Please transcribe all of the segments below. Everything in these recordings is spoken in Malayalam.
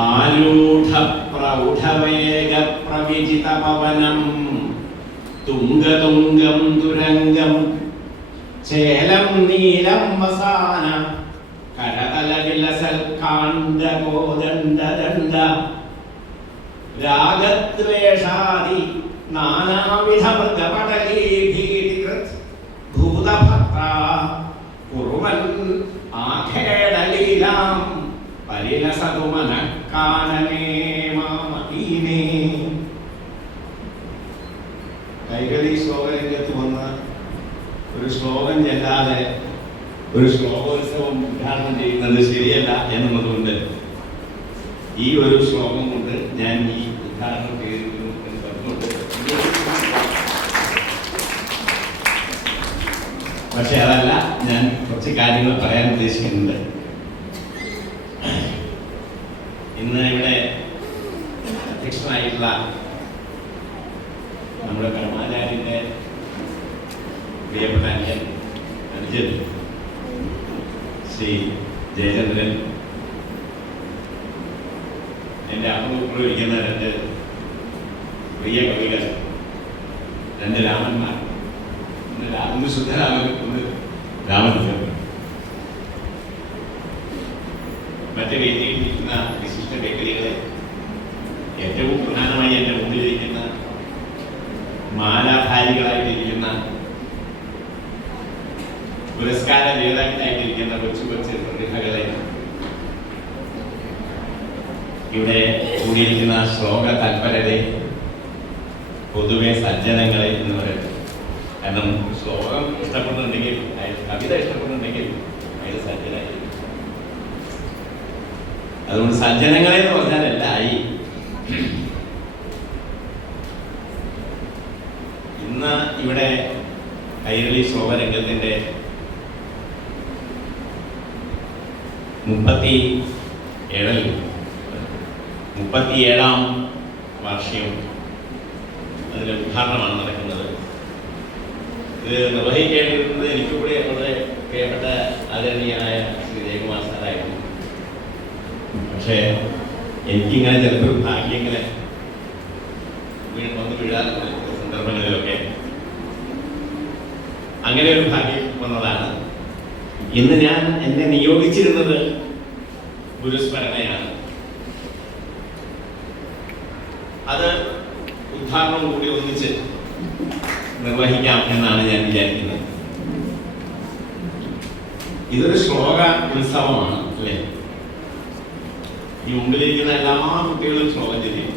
ആരൂഢ പ്രൗഢവേഗ പ്രവിജിത പവനം തുംഗതുംഗം തുരംഗം ചേലം നീലം വസാന കരതല വിലസൽ കാണ്ഡ കോദണ്ഡദണ്ഡ രാഗദ്വേഷാദി നാനാവിധ മൃഗപടലീ ഭീതികൃത് ഭൂതഭക്ത കുറുവൻ ആഖേടലീലാം പരിലസതുമന കാനനേ മാമീനേ. കൈകളി ശ്ലോകരംഗത്ത് വന്ന് ഒരു ശ്ലോകം ചെല്ലാതെ ഒരു ശ്ലോകോത്സവം ഉദ്ഘാടനം ചെയ്യുന്നത് ശരിയല്ല എന്നുള്ളതുകൊണ്ട് ഈ ഒരു ശ്ലോകം കൊണ്ട് ഞാൻ ഈ ഉദ്ഘാടനം ചെയ്തിരുന്നു എന്ന് പറഞ്ഞുകൊണ്ട്, പക്ഷെ അതല്ല, ഞാൻ കുറച്ച് കാര്യങ്ങൾ പറയാൻ ഉദ്ദേശിക്കുന്നുണ്ട്. ഇന്ന് ഇവിടെ അധ്യക്ഷനായിട്ടുള്ള നമ്മുടെ പരമാചാര്യന്റെ പ്രിയപ്പെട്ട അനുജൻ ശ്രീ ജയചന്ദ്രൻ, എൻ്റെ അപ്പുറം ഇരിക്കുന്ന രണ്ട് പ്രിയ കവികൾ, രണ്ട് രാമന്മാർ, ഒന്ന് ശുദ്ധരാമൻ, ഒന്ന് രാമചന്ദ്രൻ, മറ്റു വേദിയിലിരിക്കുന്ന വിശിഷ്ട വ്യക്തികളെ, ഏറ്റവും പ്രധാനമായി എൻ്റെ മുന്നിലിരിക്കുന്ന മാലാധാരികളായിട്ടിരിക്കുന്ന പുരസ്കാര ജേതാക്കളായിട്ടിരിക്കുന്ന കൊച്ചു കൊച്ചു പ്രതിഭകളെ, ഇവിടെ കൂടിയിരിക്കുന്ന ശ്ലോക തൽപരരെ, പൊതുവെ സജ്ജനങ്ങളെ എന്ന് പറയുന്നത്. കാരണം ശ്ലോകം ഇഷ്ടപ്പെടുന്നുണ്ടെങ്കിൽ, കവിത ഇഷ്ടപ്പെടുന്നുണ്ടെങ്കിൽ അയാൾ സജ്ജനായി. അതുകൊണ്ട് സജ്ജനങ്ങളെ എന്ന് പറഞ്ഞാലല്ല ആയി. ഇന്ന് ഇവിടെ കൈരളി ശ്ലോകരംഗത്തിന്റെ 37ാം വാർഷികം, അതിന്റെ ഉദ്ഘാടനമാണ് നടക്കുന്നത്. ഇത് നിർവഹിക്കേണ്ടിയിരുന്നത് എനിക്ക് കൂടി വളരെ പ്രിയപ്പെട്ട ആദരണീയനായ ശ്രീ ജയകുമാർ സാറായിരുന്നു. പക്ഷേ എനിക്കിങ്ങനെ ചിലപ്പോൾ ഭാഗ്യങ്ങളെ വന്ന് വീഴാറുള്ള സന്ദർഭങ്ങളിലൊക്കെ അങ്ങനെ ഒരു ഭാഗ്യം വന്നതാണ്. ഇന്ന് ഞാൻ എന്നെ നിയോഗിച്ചിരുന്നത് ഗുരുസ്മരണയാണ്. അത് ഉദ്ഘാടനം കൂടി ഒന്നിച്ച് നിർവഹിക്കാം എന്നാണ് ഞാൻ വിചാരിക്കുന്നത്. ഇതൊരു ശ്ലോക ഉത്സവമാണ് അല്ലേ? ഈ മുമ്പിലിരിക്കുന്ന എല്ലാ കുട്ടികളും ശ്ലോകം ചൊല്ലും.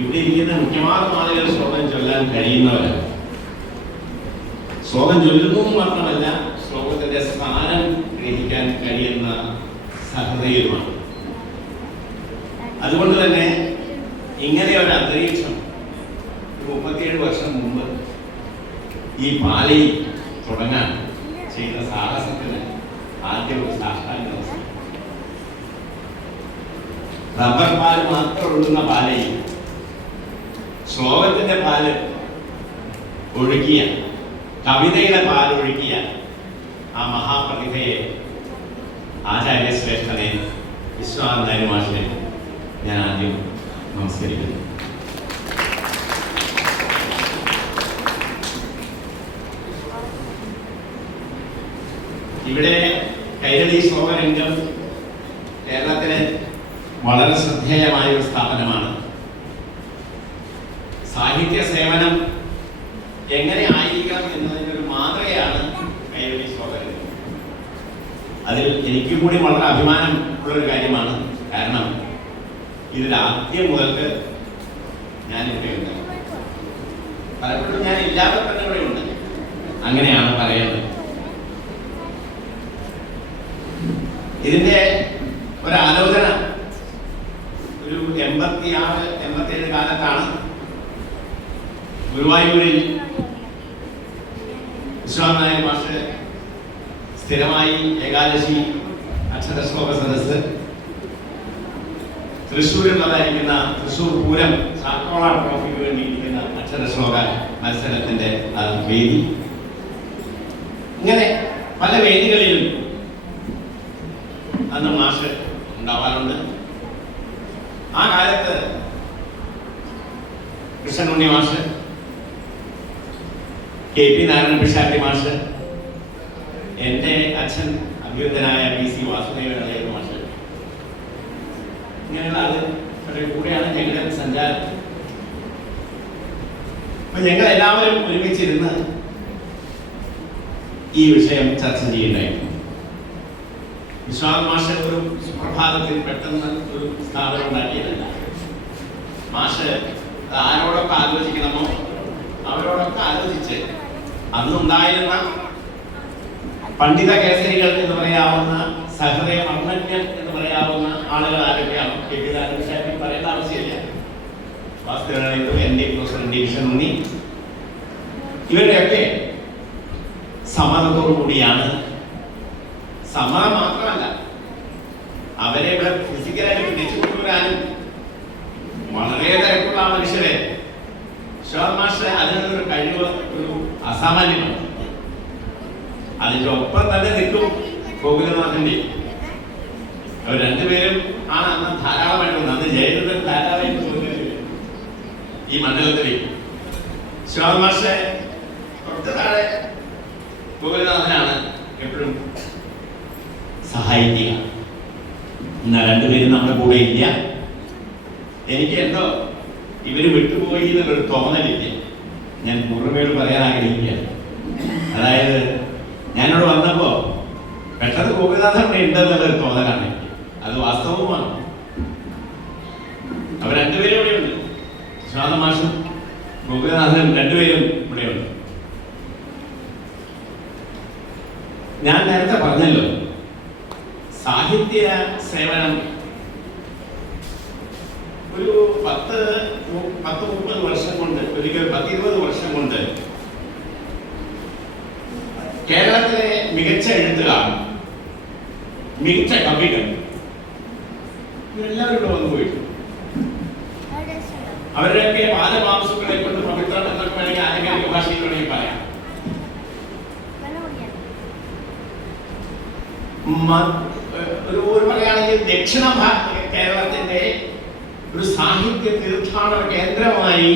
ഇവിടെ ഇരിക്കുന്ന മിക്കവാറും ആളുകൾ ശ്ലോകം ചൊല്ലാൻ കഴിയുന്നവരാണ്. ശ്ലോകം ചൊല്ലുന്നു മാത്രമല്ല, ശ്ലോകത്തിന്റെ സ്ഥാനം ഗ്രഹിക്കാൻ കഴിയുന്ന സഹൃദയരുമാണ്. അതുകൊണ്ട് തന്നെ ഇങ്ങനെ ഒരു അന്തരീക്ഷം 37 വർഷം മുമ്പ് ഈ പാലി തുടങ്ങാൻ ചെയ്ത സാഹസത്തിന് ആദ്യം ഒരു സാഷ്ടാംഗ നമസ്കാരം. റബ്ബർ പാല് മാത്രം ഒഴുകുന്ന പാലയിൽ ശ്ലോകത്തിന്റെ പാല് ഒഴുകിയ, കവിതയുടെ പാലൊഴുകിയ ആ മഹാപ്രതിഭയെ, ആചാര്യശ്രേഷ്ഠനെ വിശ്വനാഥൻ മാഷിനെ ഞാൻ ആദ്യം നമസ്കരിക്കുന്നു. ഇവിടെ കൈരളി ശ്ലോകരംഗം കേരളത്തിലെ വളരെ ശ്രദ്ധേയമായ ഒരു സ്ഥാപനമാണ്. സാഹിത്യ സേവനം എങ്ങനെ ആയിരിക്കണം എന്നതിൻ്റെ ഒരു മാതൃകയാണ് കൈരളി ശ്ലോകരംഗം. അതിൽ എനിക്കും കൂടി വളരെ അഭിമാനം ഉള്ളൊരു കാര്യമാണ്. കാരണം ഇതിൽ ആദ്യം മുതൽക്ക് ഞാനിവിടെ ഉണ്ട്. പലപ്പോഴും ഞാൻ ഇല്ലാതെ തന്നെ ഇവിടെ ഉണ്ട്. അങ്ങനെയാണ് പറയേണ്ടത്. ഇതിന്റെ ഒരാലോചന ഒരു 86-87 കാലത്താണ് ഗുരുവായൂരിൽ വിശ്വനാഥൻ മാഷ് സ്ഥിരമായി ഏകാദശി അക്ഷരശ്ലോക സദസ്സ്, തൃശ്ശൂരിലുള്ളതായിരിക്കുന്ന തൃശ്ശൂർ പൂരം ചാക്കോള ട്രോഫിക്ക് വേണ്ടി ഇരിക്കുന്ന അക്ഷരശ്ലോക മത്സരത്തിന്റെ വേദി, ഇങ്ങനെ പല വേദികളിലും അന്ന് മാഷ് ഉണ്ടാവാറുണ്ട്. ആ കാലത്ത് കൃഷ്ണനുണ്ണി മാഷ്, KP നാരായണ പിഷാരി മാഷ്, എൻ്റെ അച്ഛൻ അഭ്യുന്നതനായ PC വാസുദേവൻ അയ്യർ മാഷ്, ഇങ്ങനെയുള്ള ആളുകളുടെ കൂടെയാണ് ഞങ്ങളുടെ സഞ്ചാരം. അപ്പൊ ഞങ്ങൾ എല്ലാവരും ഒരുമിച്ചിരുന്ന് ഈ വിഷയം ചർച്ച ചെയ്യുന്നുണ്ടായിരുന്നു. വിശ്വാസ് മാഷ് ഒരു സുപ്രഭാതത്തിൽ പെട്ടെന്ന് ഒരു സ്ഥാപനം ഉണ്ടാക്കിയതല്ല. മാഷ് ആരോടൊക്കെ ആലോചിക്കണമോ അവരോടൊക്കെ ആലോചിച്ച് അന്നുണ്ടായിരുന്ന പണ്ഡിത കേസരികൾ എന്ന് പറയാവുന്ന, സഹൃദയ മർമ്മജ്ഞൻ എന്ന് പറയാവുന്ന ആളുകൾ ആരൊക്കെയാണ്? KP നാരായണ പറയേണ്ട ആവശ്യമില്ല. വാസ്തവനായിട്ടും എൻ്റെ പ്രൊഫസർ ഡിവിഷനുണ്ണി, ഇവരുടെയൊക്കെ സമ്മതത്തോടു കൂടിയാണ്. സമ്മതം മാത്രമല്ല, അവരെ ഇവിടെ ഫിസിക്കലായിട്ട് പിടിച്ചു കൊണ്ടുവരാനും വളരെ തിരക്കുള്ള മനുഷ്യരെ മാഷ് അതിനൊരു കഴിവ് ഒരു അസാമാന്യമാണ്. അതിന്റെ ഒപ്പം തന്നെ നിൽക്കും ഗോകുലനാഥന്റെ. അവർ രണ്ടുപേരും ആണ് അന്ന് ധാരാളമായിട്ട് വന്നത്. അന്ന് ജയചന്ദ്രൻ ധാരാളമായിട്ട് ഈ മണ്ഡലത്തിലേക്ക് മാഷ് തൊട്ട് താഴെ ഗോകുലനാഥനാണ് എപ്പോഴും സഹായിക്കുക. എന്നാൽ രണ്ടുപേരും നമ്മുടെ കൂടെ ഇല്ല. എനിക്ക് എന്തോ ഇവര് വിട്ടുപോയി എന്നുള്ളൊരു തോന്നലില്ല. ഞാൻ പൂർണ്ണമേട് പറയാൻ ആഗ്രഹിക്കുകയാണ്. അതായത് ഞാനിവിടെ വന്നപ്പോ പെട്ടെന്ന് ഗോപിനാഥൻ ഇവിടെ ഉണ്ടെന്നുള്ളൊരു തോന്നലാണ് എനിക്ക്. അത് വാസ്തവവുമാണ്. അവർ രണ്ടുപേരും ഇവിടെയുണ്ട്. വിശ്വാസ മാഷും ഗോപിനാഥനും രണ്ടുപേരും ഇവിടെയുണ്ട്. ഞാൻ നേരത്തെ പറഞ്ഞല്ലോ, സാഹിത്യ സേവനം ഒരു 10-30 വർഷം കൊണ്ട്, ഒരിക്കൽ 10-20 വർഷം കൊണ്ട് കേരളത്തിലെ മികച്ച എഴുത്തുകാർ, മികച്ച കവികൾ ഇവരെല്ലാവരും ഇവിടെ വന്നു പോയിട്ടു. അവരുടെയൊക്കെ ബാലമാംസുക്കളെ കൊണ്ട് പവിത്രം എന്നൊക്കെ വേണമെങ്കിൽ ആലങ്കാരിക ഭാഷയിൽ വേണമെങ്കിൽ പറയാം. ഒരു പറയുകയാണെങ്കിൽ ദക്ഷിണ കേരളത്തിന്റെ ഒരു സാഹിത്യ തീർത്ഥാടന കേന്ദ്രമായി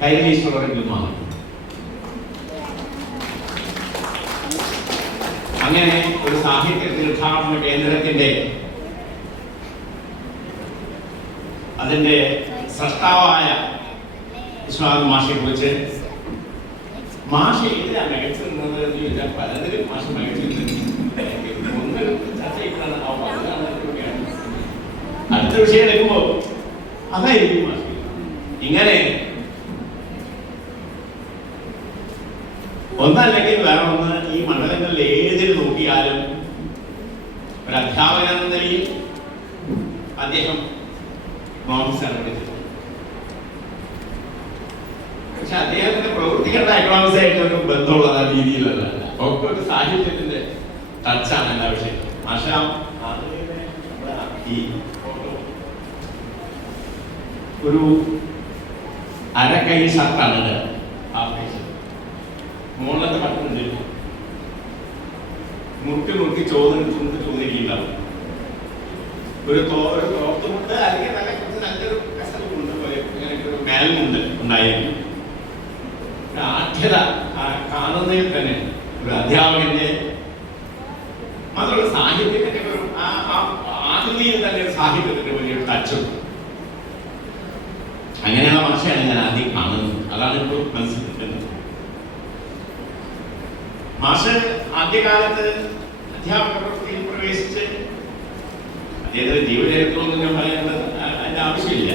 കൈരളീശ്വരൻ മാറി. അങ്ങനെ ഒരു സാഹിത്യ തീർത്ഥാടന കേന്ദ്രത്തിന്റെ അതിന്റെ സൃഷ്ടാവായ വിശ്വനാഥൻ മാഷെ കുറിച്ച് മാഷ ഏതിലാ മികച്ചിരുന്നത് എന്ന് ചോദിച്ചാൽ പലതിലും മാഷ മികച്ചിരുന്നത്. അടുത്ത വിഷയം എടുക്കുമ്പോ അതായിരിക്കും മാഷ. ഇങ്ങനെ ഒന്നല്ലെങ്കിൽ വേറെ ഒന്ന് ഈ മണ്ഡലങ്ങളിൽ ഏതിൽ നോക്കിയാലും ഒരു അധ്യാപകൻ എന്ന നിലയിൽ അദ്ദേഹം എക്കണോമിക്സാണ് പഠിച്ചത്. പക്ഷെ അദ്ദേഹത്തിന്റെ പ്രവൃത്തികളുടെ എക്കണോമിക്സ് ആയിട്ട് ഒരു ബന്ധമുള്ള രീതിയിലല്ല, ഒക്കെ ഒരു സാഹിത്യത്തിന്റെ ടച്ചാണ് എല്ലാ വിഷയം. മാഷ ഒരു അരക്കൈ ഷർട്ടാണ് മുകളിലത്തെ പട്ടുണ്ട് മുട്ടി ചോദിക്കുന്നുണ്ടാവും. ഒരു തോർത്തുമുണ്ട് അല്ലെങ്കിൽ നല്ല കുറച്ച് നല്ലൊരു കസലുമുണ്ട് പോലെ ഇങ്ങനെ ഒരു മേൽമുണ്ട് ഉണ്ടായിരുന്നു. ആഠ്യത കാണുന്നതിൽ തന്നെ ഒരു അധ്യാപകന്റെ മാത്രമല്ല സാഹിത്യത്തിന്റെ ഒരു ആകൃതിയിൽ തന്നെ ഒരു സാഹിത്യത്തിന്റെ വലിയൊരു ടച്ചുണ്ട്. അങ്ങനെയുള്ള ഭാഷയാണ് ഞാൻ ആദ്യം കാണുന്നത്. അതാണ് ഇപ്പോൾ മനസ്സിൽ കിട്ടുന്നത്. മാഷ് ആദ്യകാലത്ത് അധ്യാപക പ്രവൃത്തിയിൽ പ്രവേശിച്ച് അദ്ദേഹത്തിന്റെ ജീവചരിത്രമൊന്നും ഞാൻ പറയേണ്ടത് അതിന്റെ ആവശ്യമില്ല.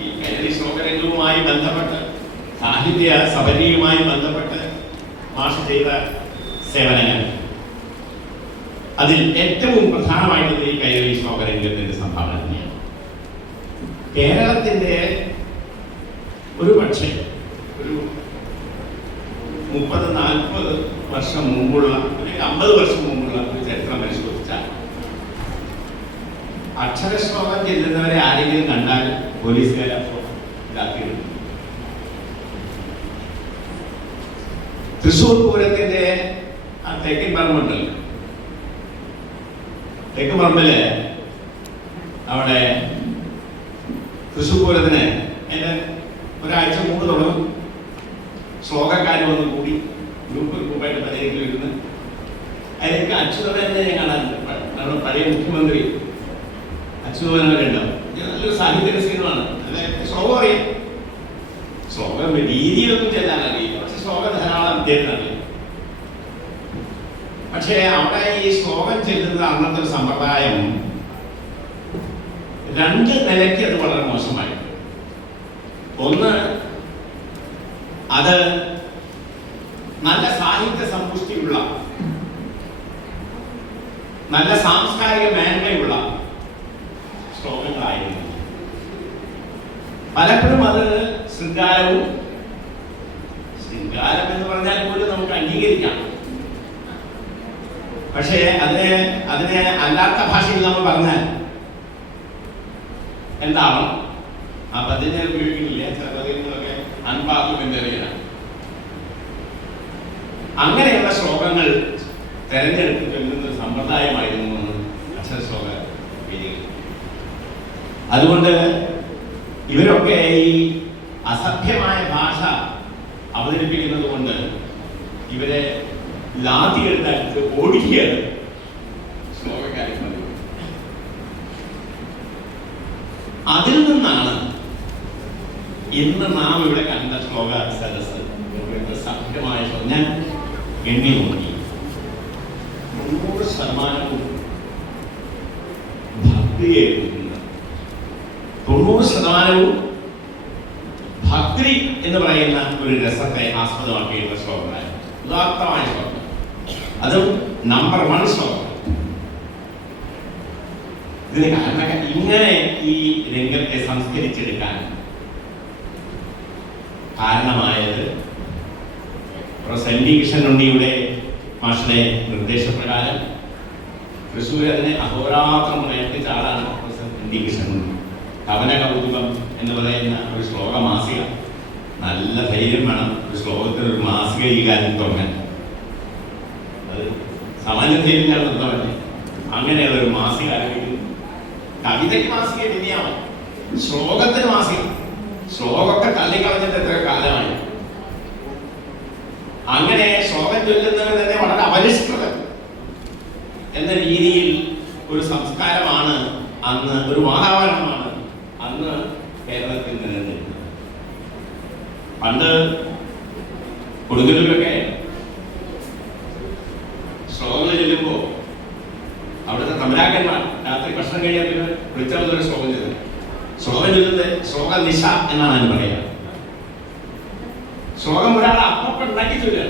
ഈ കൈരളി ശ്ലോകരംഗവുമായി ബന്ധപ്പെട്ട് സാഹിത്യ സബരിയുമായി ബന്ധപ്പെട്ട് മാഷ് ചെയ്ത സേവനങ്ങൾ, അതിൽ ഏറ്റവും പ്രധാനമായിട്ടുള്ളത് ഈ കൈരളി ശ്ലോകരംഗത്തിന്റെ സംഭാവന തന്നെയാണ്. കേരളത്തിന്റെ ഒരു പക്ഷേ ഒരു 30-40 വർഷം മുമ്പുള്ള അല്ലെങ്കിൽ 50 വർഷം മുമ്പുള്ള ഒരു ചരിത്രം പരിശോധിച്ചാൽ അക്ഷരശ്ലോകം ചെല്ലുന്നവരെ ആരെങ്കിലും കണ്ടാൽ പോലീസുകാരെ ഇതാക്കിയിട്ടുണ്ട്. തൃശ്ശൂർ പൂരത്തിന്റെ ആ തെക്കൻ പറമ്പുണ്ടല്ലോ, തെക്ക് പറമ്പില് അവിടെ തൃശ്ശൂർ പൂരത്തിന് എൻ്റെ ഒരാഴ്ച മുമ്പ് തുടങ്ങും. ശ്ലോകക്കാർ വന്ന് കൂടി ഗ്രൂപ്പായിട്ട് പലരെങ്കിലും ഇരുന്ന് അതിലേക്ക് അച്യുതനെ ഞാൻ കാണാറുണ്ട്. നമ്മുടെ പഴയ മുഖ്യമന്ത്രി അച്യുതനൊക്കെ ഉണ്ടാവും. നല്ലൊരു സാഹിത്യ രസീനമാണ്. അതായത് ശ്ലോകം അറിയാം, ശ്ലോകം രീതിയിലൊന്നും ചെല്ലാൻ അറിയില്ല, പക്ഷെ ശ്ലോകം ധാരാളം അദ്ദേഹത്തിന് അറിയാം. പക്ഷേ അവിടെ ഈ ശ്ലോകം ചെല്ലുന്ന അന്നത്തെ ഒരു സമ്പ്രദായം രണ്ട് നിലയ്ക്ക് അത് വളരെ മോശമായി. ഒന്ന്, അത് നല്ല സാഹിത്യ സമ്പുഷ്ടിയുള്ള, നല്ല സാംസ്കാരിക മേന്മയുള്ള ശ്ലോകങ്ങളായിരുന്നു. പലപ്പോഴും അത് ശൃംഗാരം എന്ന് പറഞ്ഞാൽ പോലും നമുക്ക് അംഗീകരിക്കാം. പക്ഷേ അതിനെ അല്ലാത്ത ഭാഷയിൽ നമ്മൾ പറഞ്ഞാൽ എന്താവണം? ആ പദ്യത്തെ ഉപയോഗിക്കുന്നില്ല, ചില പദ്യങ്ങളൊക്കെ അൻപാക്കും എന്നറിയണം. അങ്ങനെയുള്ള ശ്ലോകങ്ങൾ തെരഞ്ഞെടുത്ത് ചൊല്ലുന്ന സമ്പ്രദായമായിരുന്നു അക്ഷരശ്ലോക വേദികൾ. അതുകൊണ്ട് ഇവരൊക്കെ ഈ അസഭ്യമായ ഭാഷ അവതരിപ്പിക്കുന്നത് കൊണ്ട് ഇവരെ ലാത്തി എടുത്ത് ഓടിക്കുകയാണ് ശ്ലോകക്കാരെ. അതിൽ നിന്നാണ് ഇന്ന് നാം ഇവിടെ കണ്ട ശ്ലോക സദസ് സഭ്യമായ ശ്ലോകം. ഞാൻ എണ്ണി നോക്കി, 90% ഭക്തിയെ 90% ഭക്തി എന്ന് പറയുന്ന ഒരു രസത്തെ ആസ്പദമാക്കിയുള്ള ശ്ലോകങ്ങളാണ്. ഉദാത്തമായ ശ്ലോകം, അതും നമ്പർ 1 ശ്ലോകം. ഇതിന് കാരണം ഇങ്ങനെ ഈ രംഗത്തെ സംസ്കരിച്ചെടുക്കാൻ കാരണമായത് പ്രൊഫസർ കൃഷ്ണനുണ്ണിയുടെ മാഷിന്റെ നിർദ്ദേശപ്രകാരം തൃശ്ശൂർ അതിനെ അഹോരാത്രം പ്രയത്നിച്ച ആളാണ് പ്രൊഫസർ കൃഷ്ണനുണ്ണി. കവന കൗതുകം എന്ന് പറയുന്ന ഒരു ശ്ലോക മാസിക, നല്ല ധൈര്യം വേണം ഒരു ശ്ലോകത്തിന് ഒരു മാസിക ഈ കാര്യം തുടങ്ങാൻ. അത് സാമാന്യ ധൈര്യം ഞാൻ നിർത്താൻ. അങ്ങനെയുള്ള ഒരു മാസിക ആരംഭിക്കുന്നു. കവിതയ്ക്ക് മാസിക പിന്നെയാവും, ശ്ലോകത്തിന് മാസിക. ശ്ലോകമൊക്കെ തള്ളിക്കളഞ്ഞിട്ട് എത്ര കാലമായി. അങ്ങനെ ശ്ലോകം ചൊല്ലുന്നവർ തന്നെ വളരെ അപരിഷ്കൃതം എന്ന രീതിയിൽ ഒരു സംസ്കാരമാണ് അന്ന്, ഒരു വാതാവരണമാണ് അന്ന് കേരളത്തിൽ നിലനിന്നിരുന്നത്. പണ്ട് കൊടുങ്ങല്ലൂരൊക്കെ ശ്ലോകങ്ങൾ ചൊല്ലുമ്പോൾ അവിടുത്തെ തമ്പുരാക്കന്മാർ രാത്രി ഭക്ഷണം കഴിയാൻ വിളിച്ചവർ ശ്ലോകം ചെയ്തത്. ശ്ലോകം ചൊല്ലുന്നത് ശ്ലോക നിശ എന്നാണ് അതിന് പറയുക. ശ്ലോകം ഒരാൾ അപ്പം ഉണ്ടാക്കി ചൊല്ലുക.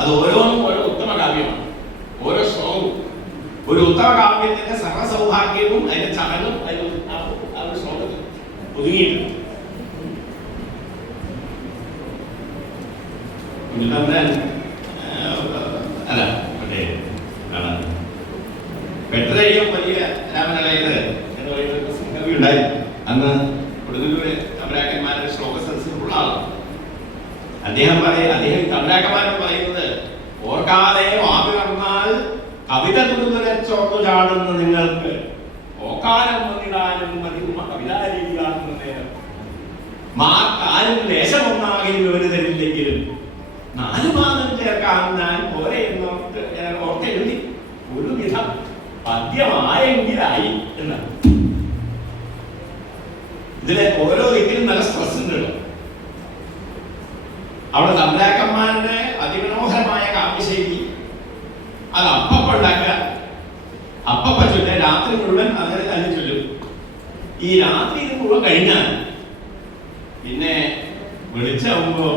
അത് ഓരോന്നും ഓരോ ഉത്തമ കാവ്യമാണ്. ഓരോ ശ്ലോകവും ഒരു ഉത്തമ കാവ്യത്തിന്റെ സർവ്വസൗഭാഗ്യവും അതിന്റെ ചടങ്ങും ആ ഒരു ശ്ലോകത്തിൽ ഒതുങ്ങിയിട്ടുണ്ട്. അല്ല മറ്റേ പെട്രയും വലിയ രാമനളയത് എന്ന് പറയുന്ന സംഗതി ഉണ്ടായി. അന്ന് കൊടുങ്ങല്ലൂര് തമ്പുരാക്കന്മാരുടെ ശ്ലോക സദസ്സിലുള്ള ആളാണ്. അദ്ദേഹം തമ്പുരാക്കന്മാരോട് പറയുന്നത്, ഓർക്കാതെ വാക്ക് കടന്നാൽ കവിത തുടുതലെ ചോർന്നു ചാടുന്ന നിങ്ങൾക്ക് ഓക്കാനം വന്നിടാനും മതിയുമ കവിതാരീതി കാണുന്ന നേരം മാർക്കാരും ദേശമൊന്നാകിലും വിവരം തരില്ലെങ്കിലും 4 പാദം ചേർക്കാൻ ഞാൻ പോരെ എന്നോർത്ത് എഴുതി ഒരു വിധം പദ്യമായെങ്കിലായി എന്നാണ്. ഇതിലെ ഓരോ ദിക്കിലും നല്ല സ്ട്രെസ് ഉണ്ട്. അവിടെ തമ്പുരാക്കന്മാരുടെ അതിമനോഹരമായ കാവ്യശൈലി അത് അപ്പപ്പ ഉണ്ടാക്കുക, അപ്പപ്പ ചൊല്ല, രാത്രി മുഴുവൻ അങ്ങനെ തന്നെ ചൊല്ലും. ഈ രാത്രി ഇത് മുഴുവൻ കഴിഞ്ഞാൽ പിന്നെ വെളിച്ചാവുമ്പോ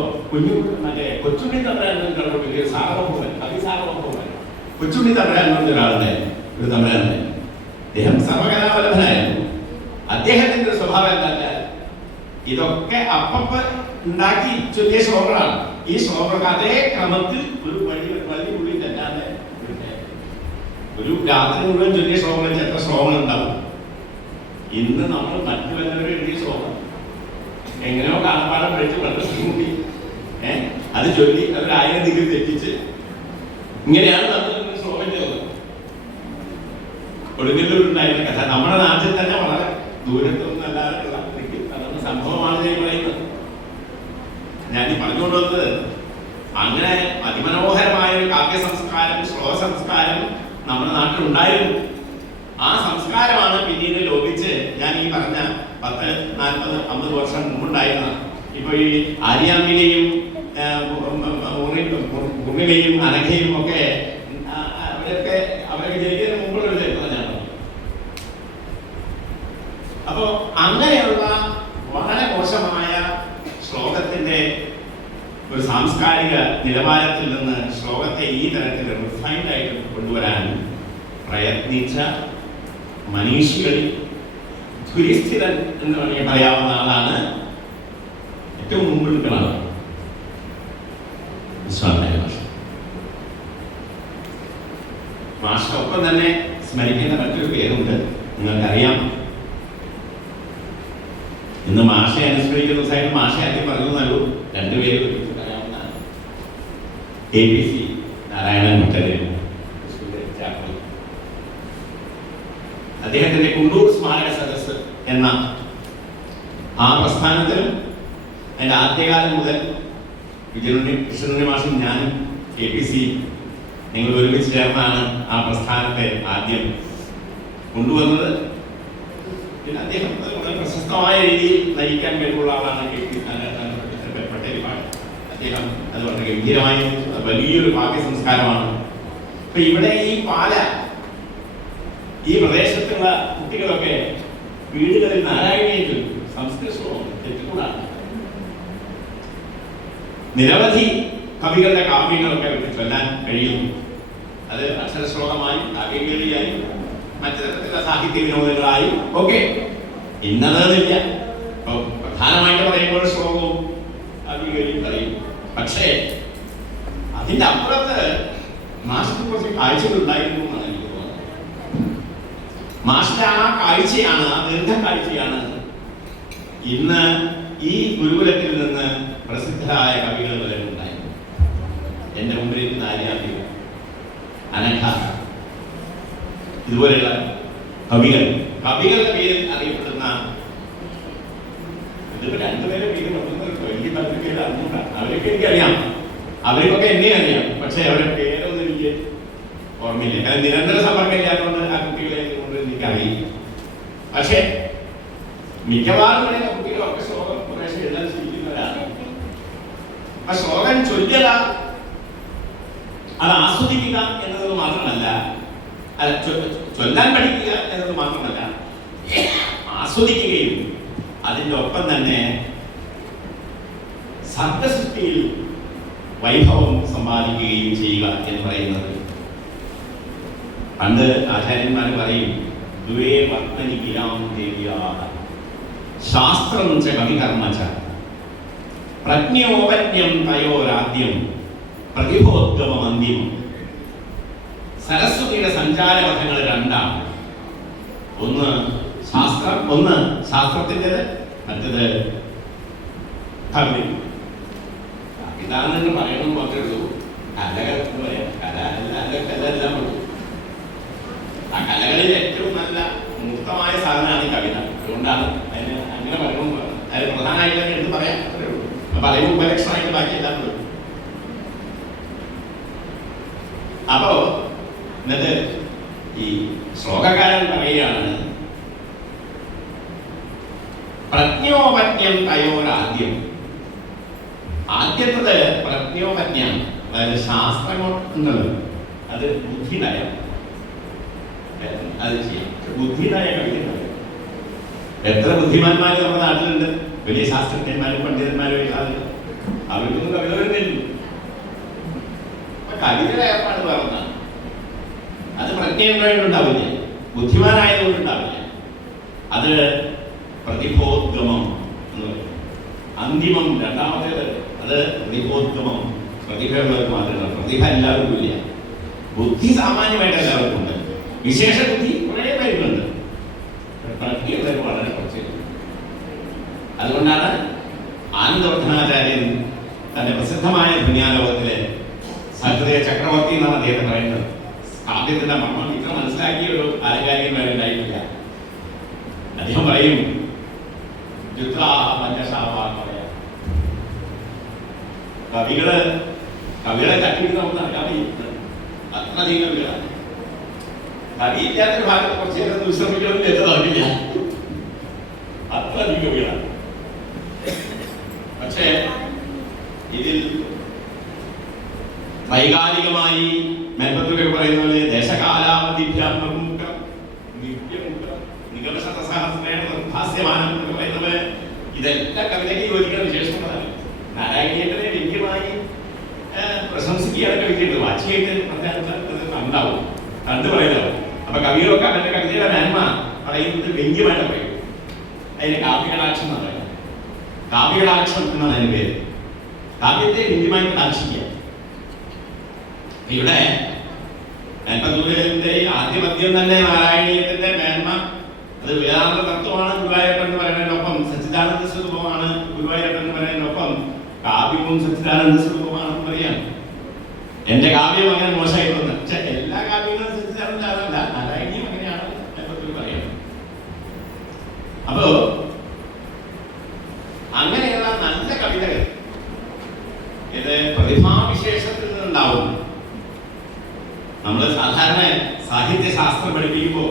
മറ്റേ കൊച്ചുണ്ണി തമ്പുരാൻ വലിയ സാറവപ്പോവൻ, കവിസാറവപ്പോവൻ കൊച്ചുണ്ണി തമ്പുരാൻ എന്ന് പറഞ്ഞ ഒരാളുടെ ഒരു തമ്പുരാനുണ്ട്. അദ്ദേഹം സർവകലാവല്ലഭനായിരുന്നു. അദ്ദേഹത്തിന്റെ സ്വഭാവം എന്താ, ഇതൊക്കെ അപ്പപ്പ ഉണ്ടാക്കി ചൊല്ലിയ ശ്ലോകങ്ങളാണ്. ഈ ശ്ലോകങ്ങൾ അതേ ക്രമത്തിൽ ഒരു വലിയ പുള്ളി തെറ്റാതെ ഒരു രാത്രി മുഴുവൻ ചൊല്ലിയ ശ്ലോകങ്ങൾ എത്ര ശ്ലോകങ്ങൾ ഉണ്ടാവും. ഇന്ന് നമ്മൾ മറ്റു വല്ലവരും എഴുതിയ ശ്ലോകം എങ്ങനെയോ കാണപ്പാടം പഠിച്ച് കൂട്ടി അത് ചൊല്ലി അവർ 1000 ഡിഗ്രി തെറ്റിച്ച് ഇങ്ങനെയാണ് നമ്മൾ ശ്ലോകം ചെയ്തത്. കൊടുങ്ങല്ലൂരുണ്ടായിരുന്ന കഥ നമ്മുടെ നാട്ടിൽ തന്നെ വളരെ ദൂരത്തുനിന്ന് എന്നല്ലാതെ നടന്ന സംഭവമാണ് ഞാൻ പറയുന്നത്. ഞാൻ ഈ പറഞ്ഞുകൊണ്ടുവന്നത് അങ്ങനെ അതിമനോഹരമായ ഒരു കാവ്യ സംസ്കാരം, ശ്ലോക സംസ്കാരം നമ്മുടെ നാട്ടിലുണ്ടായിരുന്നു. ആ സംസ്കാരമാണ് പിന്നീട് ലോപിച്ച് ഞാൻ ഈ പറഞ്ഞ 10, 40, 50 വർഷം മുമ്പുണ്ടായിരുന്ന ഇപ്പൊ ഈ ആര്യാമ്പിലെയും ഉണ്ണിലെയും അനഘയും ഒക്കെ അവരൊക്കെ ജനിക്കുന്നതിന് മുമ്പുള്ള ചരിത്രം ഞാൻ. അപ്പോ അങ്ങനെയുള്ള വളരെ മോശമായ ശ്ലോകത്തിന്റെ ഒരു സാംസ്കാരിക നിലവാരത്തിൽ നിന്ന് ശ്ലോകത്തെ ഈ തരത്തിൽ റിഫൈൻഡ് ആയിട്ട് കൊണ്ടുവരാൻ പ്രയത്നിച്ച മനീഷികളിൽ ഗുരുസ്ഥിരൻ എന്ന് വേണമെങ്കിൽ പറയാവുന്ന ആളാണ് ഏറ്റവും മുമ്പിൽ നിൽക്കുന്ന ആളാണ് വിശ്വനാഥ മാഷ. ഒപ്പം തന്നെ സ്മരിക്കുന്ന മറ്റൊരു പേരുണ്ട്, നിങ്ങൾക്കറിയാം. ഇന്ന് മാഷയെ അനുസ്മരിക്കുന്ന ദിവസമായിട്ട് മാഷയെ ആദ്യം പറഞ്ഞു നല്ലൂ. രണ്ടുപേരും പറയാവുന്നതാണ്. APC നാരായണൻ ഭട്ടതിരി, അദ്ദേഹത്തിന്റെ കുണ്ടൂർ സ്മാരക സദസ് എന്ന ആ പ്രസ്ഥാനത്തിലും അതിന്റെ ആദ്യകാലം മുതൽ കൃഷ്ണനുണ്ണി മാഷും ഞാനും APC നിങ്ങൾ ഒരുമിച്ച് ചേർന്നാണ് ആ പ്രസ്ഥാനത്തെ ആദ്യം കൊണ്ടുവന്നത്. പിന്നെ അദ്ദേഹം വളരെ പ്രശസ്തമായ രീതിയിൽ നയിക്കാൻ കഴിവുള്ള ആളാണ് പട്ടേലിപ്പാട്. അദ്ദേഹം അത് വളരെ ഗംഭീരമായ വലിയൊരു കാവ്യ സംസ്കാരമാണ്. ഇപ്പൊ ഇവിടെ ഈ പ്രദേശത്തുള്ള കുട്ടികളൊക്കെ വീടുകളിൽ നാരായണീയം സംസ്കൃത ശ്ലോകം തെറ്റുകൂടാണ്. നിരവധി കവികളുടെ കാവ്യങ്ങളൊക്കെ അവർക്ക് ചൊല്ലാൻ കഴിയുന്നു. അത് അക്ഷരശ്ലോകമായും കാവ്യകേളിയായും മറ്റു തരത്തിലുള്ള സാഹിത്യ വിനോദങ്ങളായും ഒക്കെ ഇന്നതെന്നില്ല. ഇപ്പൊ പ്രധാനമായിട്ട് പറയുമ്പോൾ ശ്ലോകവും കാവ്യകേളിയും പറയും. പക്ഷേ അതിന്റെ അപ്പുറത്ത് മാഷിന് കുറച്ച് കാഴ്ചകൾ ഉണ്ടായിരുന്നു എന്നാണ് എനിക്ക് തോന്നുന്നത്. മാഷിന്റെ ആ കാഴ്ചയാണ്, ആ ദീർഘകാഴ്ചയാണ് ഇന്ന് ഈ ഗുരുകുലത്തിൽ നിന്ന് പ്രസിദ്ധരായ കവികൾ വരെ ഉണ്ടായിരുന്നു. എന്റെ മുമ്പിൽ ഇരിക്കുന്ന ആര്യാമ്പിക, അനഘ, ഇതുപോലെയുള്ള കവികളുടെ പേരിൽ അറിയപ്പെടുന്ന ഇതിപ്പോ രണ്ടുപേരെ പേര് വലിയ 10 പേര് അറിഞ്ഞൂടാ. അവരൊക്കെ എനിക്കറിയാം, അവർക്കൊക്കെ എന്നെ അറിയാം. പക്ഷെ അവരുടെ പേരൊന്നും എനിക്ക് ഓർമ്മയില്ല. കാരണം നിരന്തര സമ്പർക്കം ഇല്ലാത്തതുകൊണ്ട് ആ കുട്ടികളെ കൊണ്ട് എനിക്കറിയില്ല. പക്ഷെ മിക്കവാറും പറയുന്ന കുട്ടികളൊക്കെ ശ്ലോകം കുറേശ്ശെ എഴുതാൻ ശ്രമിക്കുന്നവരാണ്. അപ്പൊ ശ്ലോകം ചൊല്ലല, അത് ആസ്വദിക്കുക എന്നത് മാത്രമല്ല, ചൊല്ലാൻ പഠിക്കുക എന്നത് മാത്രമല്ല, ആസ്വദിക്കുകയും അതിൻ്റെ ഒപ്പം തന്നെ സർഗസൃഷ്ടിയിൽ വൈഭവം സമ്പാദിക്കുകയും ചെയ്യുക എന്ന് പറയുന്നത്. പണ്ട് ആചാര്യന്മാർ പറയും, ദ്വേ വർത്തനി ഗിരാം ദേവിയാഹ ശാസ്ത്രം ച കവികർമ്മ ച പ്രജ്ഞോപജ്ഞം തയോരാദ്യം പ്രതിഭോദ്ഗമം അന്തിമം. സരസ്വതിയുടെ സഞ്ചാരപഥങ്ങൾ രണ്ടാണ്. ഒന്ന് ശാസ്ത്രത്തിൻ്റെത്, മറ്റത് കവി. ഇതാണെന്ന് പറയണം മാത്രമേ ഉള്ളൂ. കലകൾക്ക് പറയാം, കലയെല്ലാം ഉള്ളൂ. ആ കലകളിൽ ഏറ്റവും നല്ല മൂർത്തമായ സാധനമാണ് ഈ കവിത. അതുകൊണ്ടാണ് അതിന് അങ്ങനെ പറയണമെന്ന് പറയുന്നത്. അതിന് പ്രധാനമായിട്ട് എടുത്ത് പറയാം, അത്രേ ഉള്ളൂ. അപ്പൊ അതിന് ഉപലക്ഷണമായിട്ട് ബാക്കി എല്ലാം ഉള്ളൂ. അപ്പോ എന്നിട്ട് ഈ ശ്ലോകകാരൻ പറയുകയാണ്, പ്രജ്ഞോപജ്ഞം തയോരാദ്യം. ആദ്യത്തത് പ്രജ്ഞോപജ്ഞം, അതായത് ശാസ്ത്രം എന്നുള്ളത് അത് ബുദ്ധിനയം, അത് ചെയ്യാം. ബുദ്ധിനയ കവിത. എത്ര ബുദ്ധിമാന്മാർ നമ്മുടെ നാട്ടിലുണ്ട്, വലിയ ശാസ്ത്രജ്ഞന്മാരും പണ്ഡിതന്മാരും എഴുതാറുണ്ട്. അവർക്കൊന്നും കവിത വരുന്നില്ല. കവിതയുടെ ഏർപ്പാട് പറഞ്ഞാൽ അത് പ്രജ്ഞയുണ്ടാവില്ല, ബുദ്ധിമാനായതുകൊണ്ടുണ്ടാവില്ല. അത് പ്രതിഭോദ്ഗമം എന്ന് പറയും. അന്തിമം രണ്ടാമത്തേത്, അത് പ്രതിഭോദ്ഗമം. പ്രതിഭയുള്ളവർക്ക് മാത്രമല്ല, പ്രതിഭ എല്ലാവർക്കും ഇല്ല. ബുദ്ധി സാമാന്യമായിട്ട് എല്ലാവർക്കും ഉണ്ട്, വിശേഷ ബുദ്ധി കുറേ പേരുണ്ട്, പ്രജ്ഞയുള്ളവർ വളരെ കുറച്ച്. അതുകൊണ്ടാണ് ആനന്ദവർദ്ധനാചാര്യൻ തന്റെ പ്രസിദ്ധമായ ദുനിയാലോകത്തിലെ സഹൃദയ ചക്രവർത്തി എന്നാണ് അദ്ദേഹത്തെ പറയുന്നത്. കാവ്യത്തിന്റെ മർമ്മം ഇത്ര മനസ്സിലാക്കിയ ഒരു ആലങ്കാരികൻ വരെ ഉണ്ടായിട്ടില്ല. അദ്ദേഹം പറയും, കവികളെ തട്ടിയിട്ട് നമുക്ക് നടക്കാൻ കഴിയും. അത്രയധികം കവികളാണ്. കവി ഇല്ലാത്തൊരു ഭാഗത്ത് കുറച്ച് നേരം വിശ്രമിക്കണമെന്ന് എത്തതാവില്ല. അത്രയധികം കവികളാണ്. പക്ഷേ ഇതിൽ വൈകാരികമായി മേൽപ്പത്തൂരൊക്കെ പറയുന്ന പോലെ ദേശകാലാവധിഭ്യാമുക്തം ഹാസ്യമാനം എന്ന് പറയുന്ന പോലെ ഇതെല്ലാം കവിതയ്ക്ക് യോജിക്കുന്ന വിശേഷങ്ങളാണ്. നാരായണീയത്തിനെ വ്യക്തിമായി പ്രശംസിക്കുകയാണ് കവിതയുണ്ട്. വാച്ചിയായിട്ട് ഉണ്ടാവും, കണ്ടു പറയുന്നതാവും. അപ്പൊ കവികളൊക്കെ അവരുടെ കവിതയുടെ മേന്മ പറയുന്നത് വ്യംഗ്യമായിട്ട് പറയും. അതിന് കാവ്യകടാക്ഷം എന്ന് പറയുന്നത്. കാവ്യകടാക്ഷം എന്നാണ് അതിന് പേര്. കാവ്യത്തെ വ്യംഗ്യമായി കടാക്ഷിക്കുക. ഇവിടെ മേൽപ്പത്തൂരിന്റെ ആദ്യമദ്യം തന്നെ നാരായണീയത്തിന്റെ മേന്മ അത് വേദാന്ത തത്വമാണ് ഗുരുവായൂരപ്പൻ എന്ന് പറയുന്നതിനൊപ്പം സച്ചിദാനന്ദ സ്വരൂപമാണ് ഗുരുവായൂരപ്പൻ എന്ന് പറയുന്നതിനൊപ്പം കാവ്യവും സച്ചിദാനന്ദ സ്വരൂപമാണെന്ന് പറയാം. എന്റെ കാവ്യം അങ്ങനെ മോശമായിട്ടുണ്ട്. പക്ഷെ എല്ലാ കാവ്യങ്ങളും സച്ചിദാനന്ദ അതല്ല, നാരായണീയം അങ്ങനെയാണ് മേൽപ്പത്തൂർ പറയുന്നത്. അപ്പോ അങ്ങനെയുള്ള നല്ല കവിതകൾ ഇത് പ്രതിഭാവിശേഷത്തിൽ നിന്നുണ്ടാവും. നമ്മൾ സാധാരണ സാഹിത്യശാസ്ത്രം പഠിപ്പിക്കുമ്പോൾ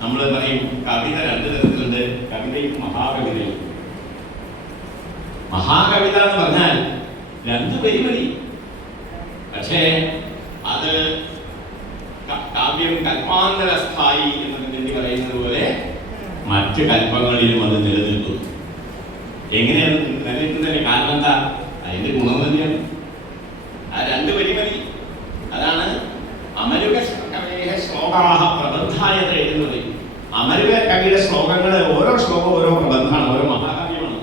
നമ്മൾ പറയും കവിത രണ്ട് തരത്തിലുണ്ട്, കവിതയും മഹാകവിതയും. മഹാകവിത എന്ന് പറഞ്ഞാൽ രണ്ടു വരി മതി. പക്ഷേ അത് കാവ്യം കൽപ്പാന്തരസ്ഥായി എന്ന് പറയുന്നത് പോലെ മറ്റ് കൽപ്പങ്ങളിലും അത് നിലനിൽക്കുന്നു. എങ്ങനെയാണ് നിലനിൽക്കുന്നതിന്റെ കാരണം എന്താ? അതിന്റെ ഗുണം തന്നെയാണ്. ആ രണ്ട് വരി മതി. അതാണ് അമരുക കവയേഹ ശ്ലോകാഹ പ്രബന്ധായത എഴുതുന്നത്. അമരുക കവിയുടെ ശ്ലോകങ്ങൾ ഓരോ ശ്ലോകം ഓരോ പ്രബന്ധമാണ്, ഓരോ മഹാകാവ്യമാണ്.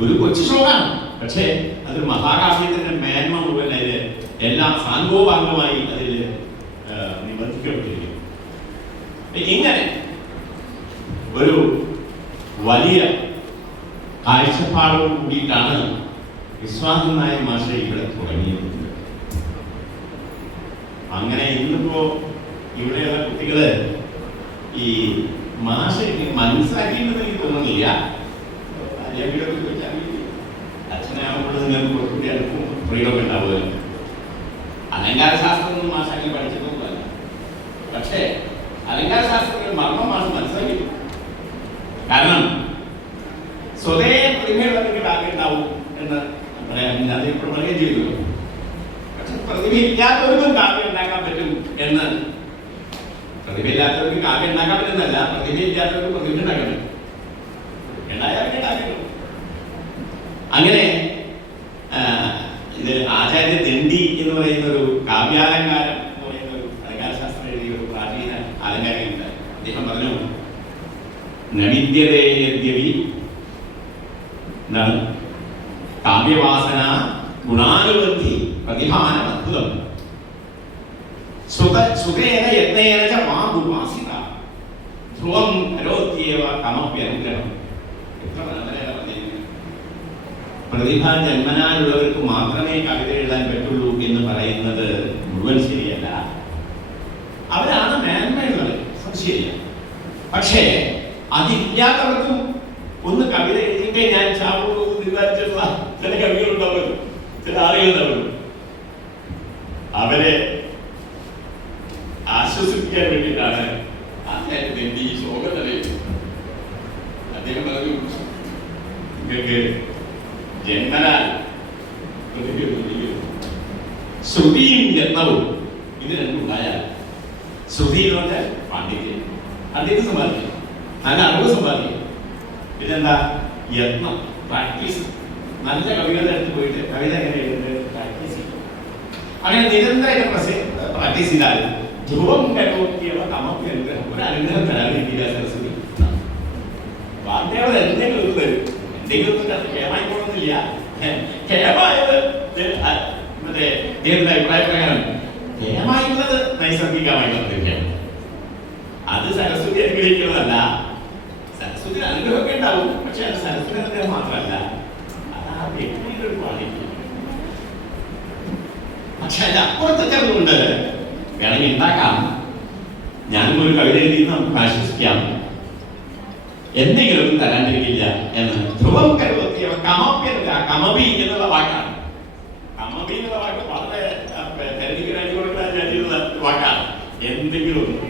ഒരു കൊച്ചു ശ്ലോകമാണ്, പക്ഷേ അതൊരു മഹാകാവ്യത്തിന്റെ മേന്മ മുഴുവൻ അതിൽ എല്ലാം സാങ്കോപാംഗമായി അതിൽ നിബന്ധിക്കപ്പെട്ടിരിക്കും. ഇങ്ങനെ ഒരു വലിയ കാഴ്ചപ്പാടോട് കൂടിയിട്ടാണ് വിശ്വാസം നായർ മാഷ് ഇവിടെ തുടങ്ങിയത്. അങ്ങനെ ഇന്നിപ്പോ ഇവിടെയുള്ള കുട്ടികള് ഈ മാഷ മനസ്സിലാക്കിയിട്ടുണ്ടെന്ന് എനിക്ക് തോന്നുന്നില്ല. അച്ഛനെ ആകുമ്പോൾ നിങ്ങൾക്ക് കുറച്ചുകൂടി അടുപ്പും പ്രിയമൊക്കെ ഉണ്ടാവുമല്ലോ. അലങ്കാര ശാസ്ത്രമൊന്നും മാഷ അങ്ങനെ പഠിച്ചിട്ടൊന്നുമല്ല. പക്ഷേ അലങ്കാര ശാസ്ത്രത്തിന്റെ മർമ്മം മാഷ് മനസ്സിലാക്കി. കാരണം സ്വതേ പ്രതിഭയുള്ളവർക്ക് കാവ്യം ഉണ്ടാവും എന്ന് പറയാൻ അത് ഇപ്പോൾ പറയുകയും ചെയ്തു. പ്രതിഭയില്ലാത്തവർക്കും കാവ്യം ഉണ്ടാക്കാൻ പറ്റും എന്ന്. പ്രതിഭയില്ലാത്തവർക്ക് കാവ്യം ഉണ്ടാക്കാൻ പറ്റുന്നല്ല, പ്രതിഭയില്ലാത്തവർക്ക് പ്രതിഭ ഉണ്ടാക്കാൻ പറ്റും. അങ്ങനെ ഇത് ആചാര്യ ദണ്ഡി എന്ന് പറയുന്ന ഒരു കാവ്യാലങ്കാരം എന്ന് പറയുന്ന ഒരു അലങ്കാരശാസ്ത്രം എഴുതിയ ഒരു പ്രാചീന അലങ്കാരമുണ്ട്. അദ്ദേഹം പറഞ്ഞു, നവിദ്യതേയദ്യപി എന്താണ് കാവ്യവാസന ഗുണാനുബന്ധി പ്രതിഭാനം അദ്ഭുതം സുഖേന യത്നേന ച വാഗുവാസിത ധ്രുവം കരോത്യവ കമപ്യനുഗ്രഹം. എത്ര മനോഹരമാണ് പറഞ്ഞിരിക്കുന്നത്. പ്രതിഭ ജന്മനാലുള്ളവർക്ക് മാത്രമേ കവിത എഴുതാൻ പറ്റുള്ളൂ എന്ന് പറയുന്നത് മുഴുവൻ ശരിയല്ല. അവരാണ് മേന്മയുള്ളത്, സംശയമില്ല. പക്ഷേ അതില്ലാത്തവർക്കും ഒന്ന് കവിത എഴുതിയിട്ടേ ഞാൻ ചാവുള്ളൂ എന്ന് തീരുമാനിച്ചിട്ടുള്ള ചില കവികളുണ്ടാവുമല്ലോ, ചില ആളുകളുണ്ടാവുമല്ലോ. അവരെ ആശ്വസിപ്പിക്കാൻ വേണ്ടിയിട്ടാണ് അദ്ദേഹം ഈ ശ്ലോകം തെളിയിച്ചത്. അദ്ദേഹം പറഞ്ഞു, നിങ്ങൾക്ക് ജന്മനാൽ ശ്രുതിയും യത്നവും ഇത് രണ്ടുണ്ടായാൽ, ശ്രുതി എന്ന് പറഞ്ഞാൽ പാണ്ഡിത്യം, പാണ്ഡിത്യം സമ്പാദിക്കും, നല്ല അറിവ് സമ്പാദിക്കും. പിന്നെന്താ? യത്നം, പ്രാക്ടീസ്. നല്ല കവികളുടെ അടുത്ത് പോയിട്ട് കവിത എങ്ങനെ എഴുതുന്നത് പ്രാക്ടീസ് ചെയ്യും. അങ്ങനെ നിരന്തരമായിട്ട് പ്രാക്ടീസ് ചെയ്താൽ ധ്രുവം കരോത്യവ കമപ്യ അനുഗ്രഹം, ഒരു അനുഗ്രഹം തരാതിരിക്കുക സരസ്വതി. വാർത്തയോട് എന്തെങ്കിലും ഒന്ന് തരും, എന്തെങ്കിലും ഒന്നും കേമായി പോകണമെന്നില്ല. കേമായത് മറ്റേ ദൈവത്തിന്റെ അഭിപ്രായ പ്രകാരം കേമായിട്ടുള്ളത് നൈസർഗികമായിട്ടുള്ളതൊക്കെയാണ്. അത് സരസ്വതി അനുഗ്രഹിക്കുന്നതല്ല. സരസ്വതി അനുഗ്രഹമൊക്കെ ഉണ്ടാവും, പക്ഷെ അത് സരസ്വതി അനുഗ്രഹം മാത്രമല്ല, അത് ആ വ്യക്തിയുടെ ഒരു ക്വാളിറ്റി. പക്ഷെ അതിന്റെ അപ്പുറത്തൊക്കെ അതുകൊണ്ട് വേണമെങ്കിൽ ഉണ്ടാക്കാം. ഞാനും ഒരു കവിത എഴുതി നമുക്ക് ആശ്വസിക്കാം, എന്തെങ്കിലും തരാണ്ടിരിക്കില്ല എന്ന്. ധ്രുവം കരുവത്തിയ കമപ്യ, കമപി എന്നുള്ള വാക്കാണ്. എന്തെങ്കിലും ഒന്നും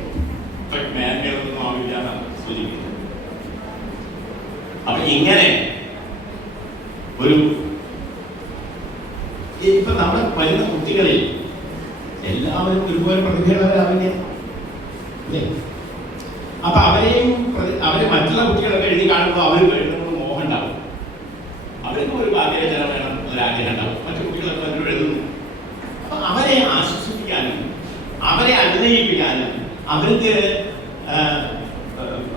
മേന്മയൊന്നും ആവില്ല എന്നാണ് സൂചിപ്പിക്കുന്നത്. അപ്പൊ ഇങ്ങനെ ഒരു ഇപ്പൊ നമ്മുടെ വരുന്ന കുട്ടികളിൽ എല്ലാവരും ഒരുപോലെ പ്രതിഭയുള്ളവരാവില്ല. അപ്പൊ അവരെ മറ്റുള്ള കുട്ടികളൊക്കെ എഴുതി കാണുമ്പോൾ അവർ എഴുതുന്നത് മോഹം ഉണ്ടാവും. അവർക്ക് ഒരു ഭാഗ്യരചന വേണം, ഒരാഗ്രഹം ഉണ്ടാവും. മറ്റു കുട്ടികളൊക്കെ അവരോട് എഴുതുന്നു. അപ്പൊ അവരെ ആശ്വസിപ്പിക്കാനും അവരെ അനുനയിപ്പിക്കാനും അവർക്ക്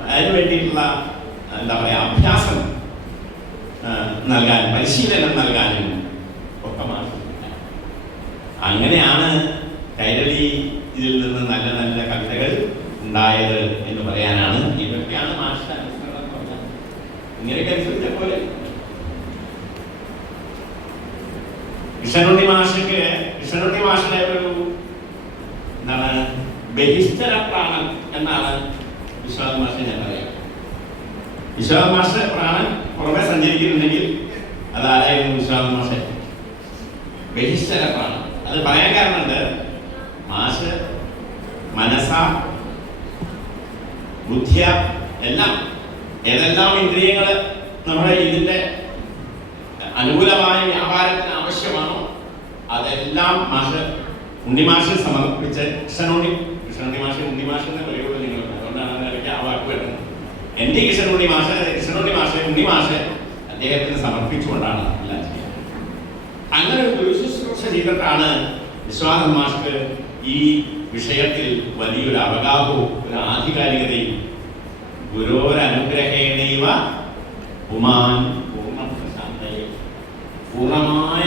അതിനു വേണ്ടിയിട്ടുള്ള എന്താ പറയാ അഭ്യാസം നൽകാനും പരിശീലനം നൽകാനും ഒക്കെ മാറ്റി. അങ്ങനെയാണ് കൈരളി ഇതിൽ നിന്ന് നല്ല നല്ല കവിതകൾ ഉണ്ടായത് എന്ന് പറയാനാണ്. ഇതൊക്കെയാണ് മാഷിന്റെ അനുസരണം പറഞ്ഞത്. ഇങ്ങനെയൊക്കെ അനുസരിച്ച പോലെ കൃഷ്ണനുണ്ണി മാഷിന്റെ ഒരു എന്താണ് ബഹിഷ്ഠര പ്രാണൻ എന്നാണ് വിശ്വനാഥ മാഷെ ഞാൻ പറയാം. വിശ്വനാഥ മാഷ് പ്രാണൻ പുറമെ സഞ്ചരിക്കുന്നുണ്ടെങ്കിൽ അതാരായിരുന്നു വിശ്വനാഥ മാഷെ? ബഹിഷ്ഠര പ്രാണൻ. അത് പറയാൻ കാരണമുണ്ട്. മാഷ് മനസ്സ ബുദ്ധിയ എല്ലാം ഏതെല്ലാം ഇന്ദ്രിയങ്ങൾ നമ്മുടെ ഇതിന്റെ അനുകൂലമായ വ്യാപാരത്തിന് ആവശ്യമാണോ അതെല്ലാം ഉണ്ണിമാഷ് സമർപ്പിച്ച് കൃഷ്ണനുണ്ണി മാഷ് ഉണ്ണിമാഷെന്ന് പറയുള്ളൂ നിങ്ങൾ. അതുകൊണ്ടാണ് അതിനിടയ്ക്ക് ആ വാക്ക് വരുന്നത്. എന്റെ കൃഷ്ണനുണ്ണി മാഷ് ഉണ്ണിമാഷ് അദ്ദേഹത്തിന് സമർപ്പിച്ചുകൊണ്ടാണ് എല്ലാം ചെയ്യുന്നത്. അങ്ങനെ ഒരു ഗുരുശുശ്രൂഷ ചെയ്തിട്ടാണ് വിശ്വനാഥ മാഷ്ക്ക് ഈ വിഷയത്തിൽ വലിയൊരു അവഗാഹവും ഒരു ആധികാരികതയും ഗുരോരനുഗ്രഹേണൈവ പുമാൻ പൂർണ്ണപ്രശാന്തയെ പൂർണ്ണമായ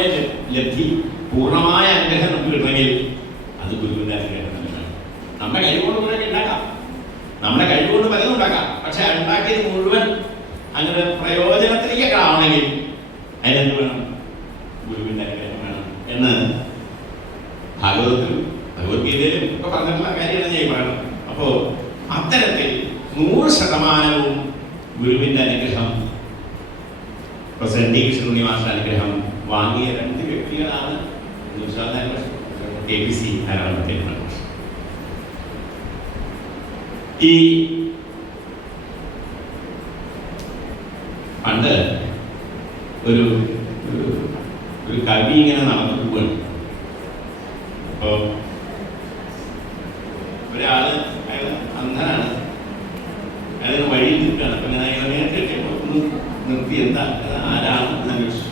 ലബ്ധി പൂർണ്ണമായ അനുഗ്രഹം നമുക്ക് കിട്ടണമെങ്കിൽ അത് ഗുരുവിന്റെ അനുഗ്രഹം തന്നെയാണ്. നമ്മുടെ കഴിവുകൊണ്ട് കൂടെ ഉണ്ടാക്കാം, നമ്മുടെ കഴിവുകൊണ്ട് പലതും ഉണ്ടാക്കാം. പക്ഷെ ഉണ്ടാക്കിയത് മുഴുവൻ അങ്ങനെ പ്രയോജനത്തിലേക്ക് ആവണമെങ്കിൽ അതിനെന്ത് വേണം? ഗുരുവിന്റെ അനുഗ്രഹം വേണം എന്ന് ഭാഗവതത്തിലും ഭഗവത്ഗീതയിലും ഒക്കെ പറഞ്ഞിട്ടുള്ള കാര്യമാണ് ഞാൻ പറയണം. അപ്പോ അത്തരത്തിൽ 100% ഗുരുവിന്റെ അനുഗ്രഹം പ്രസിഡന്റ് കൃഷ്ണനുണ്ണി മാഷ് അനുഗ്രഹം വാങ്ങിയ 2 വ്യക്തികളാണ് KPC ധാരാളത്തെ. ഈ പണ്ട് ഒരു കവി ഇങ്ങനെ നടന്നു പോവുകയാണ്. അപ്പോ ഒരാള് അയാൾ അന്ധനാണ്, അയാൾ വഴിയിൽ നിൽക്കുകയാണ്. അപ്പൊ ഞാൻ നേരത്തെ ഒന്ന് നിർത്തി എന്താ ആരാണ് അന്വേഷിച്ചു.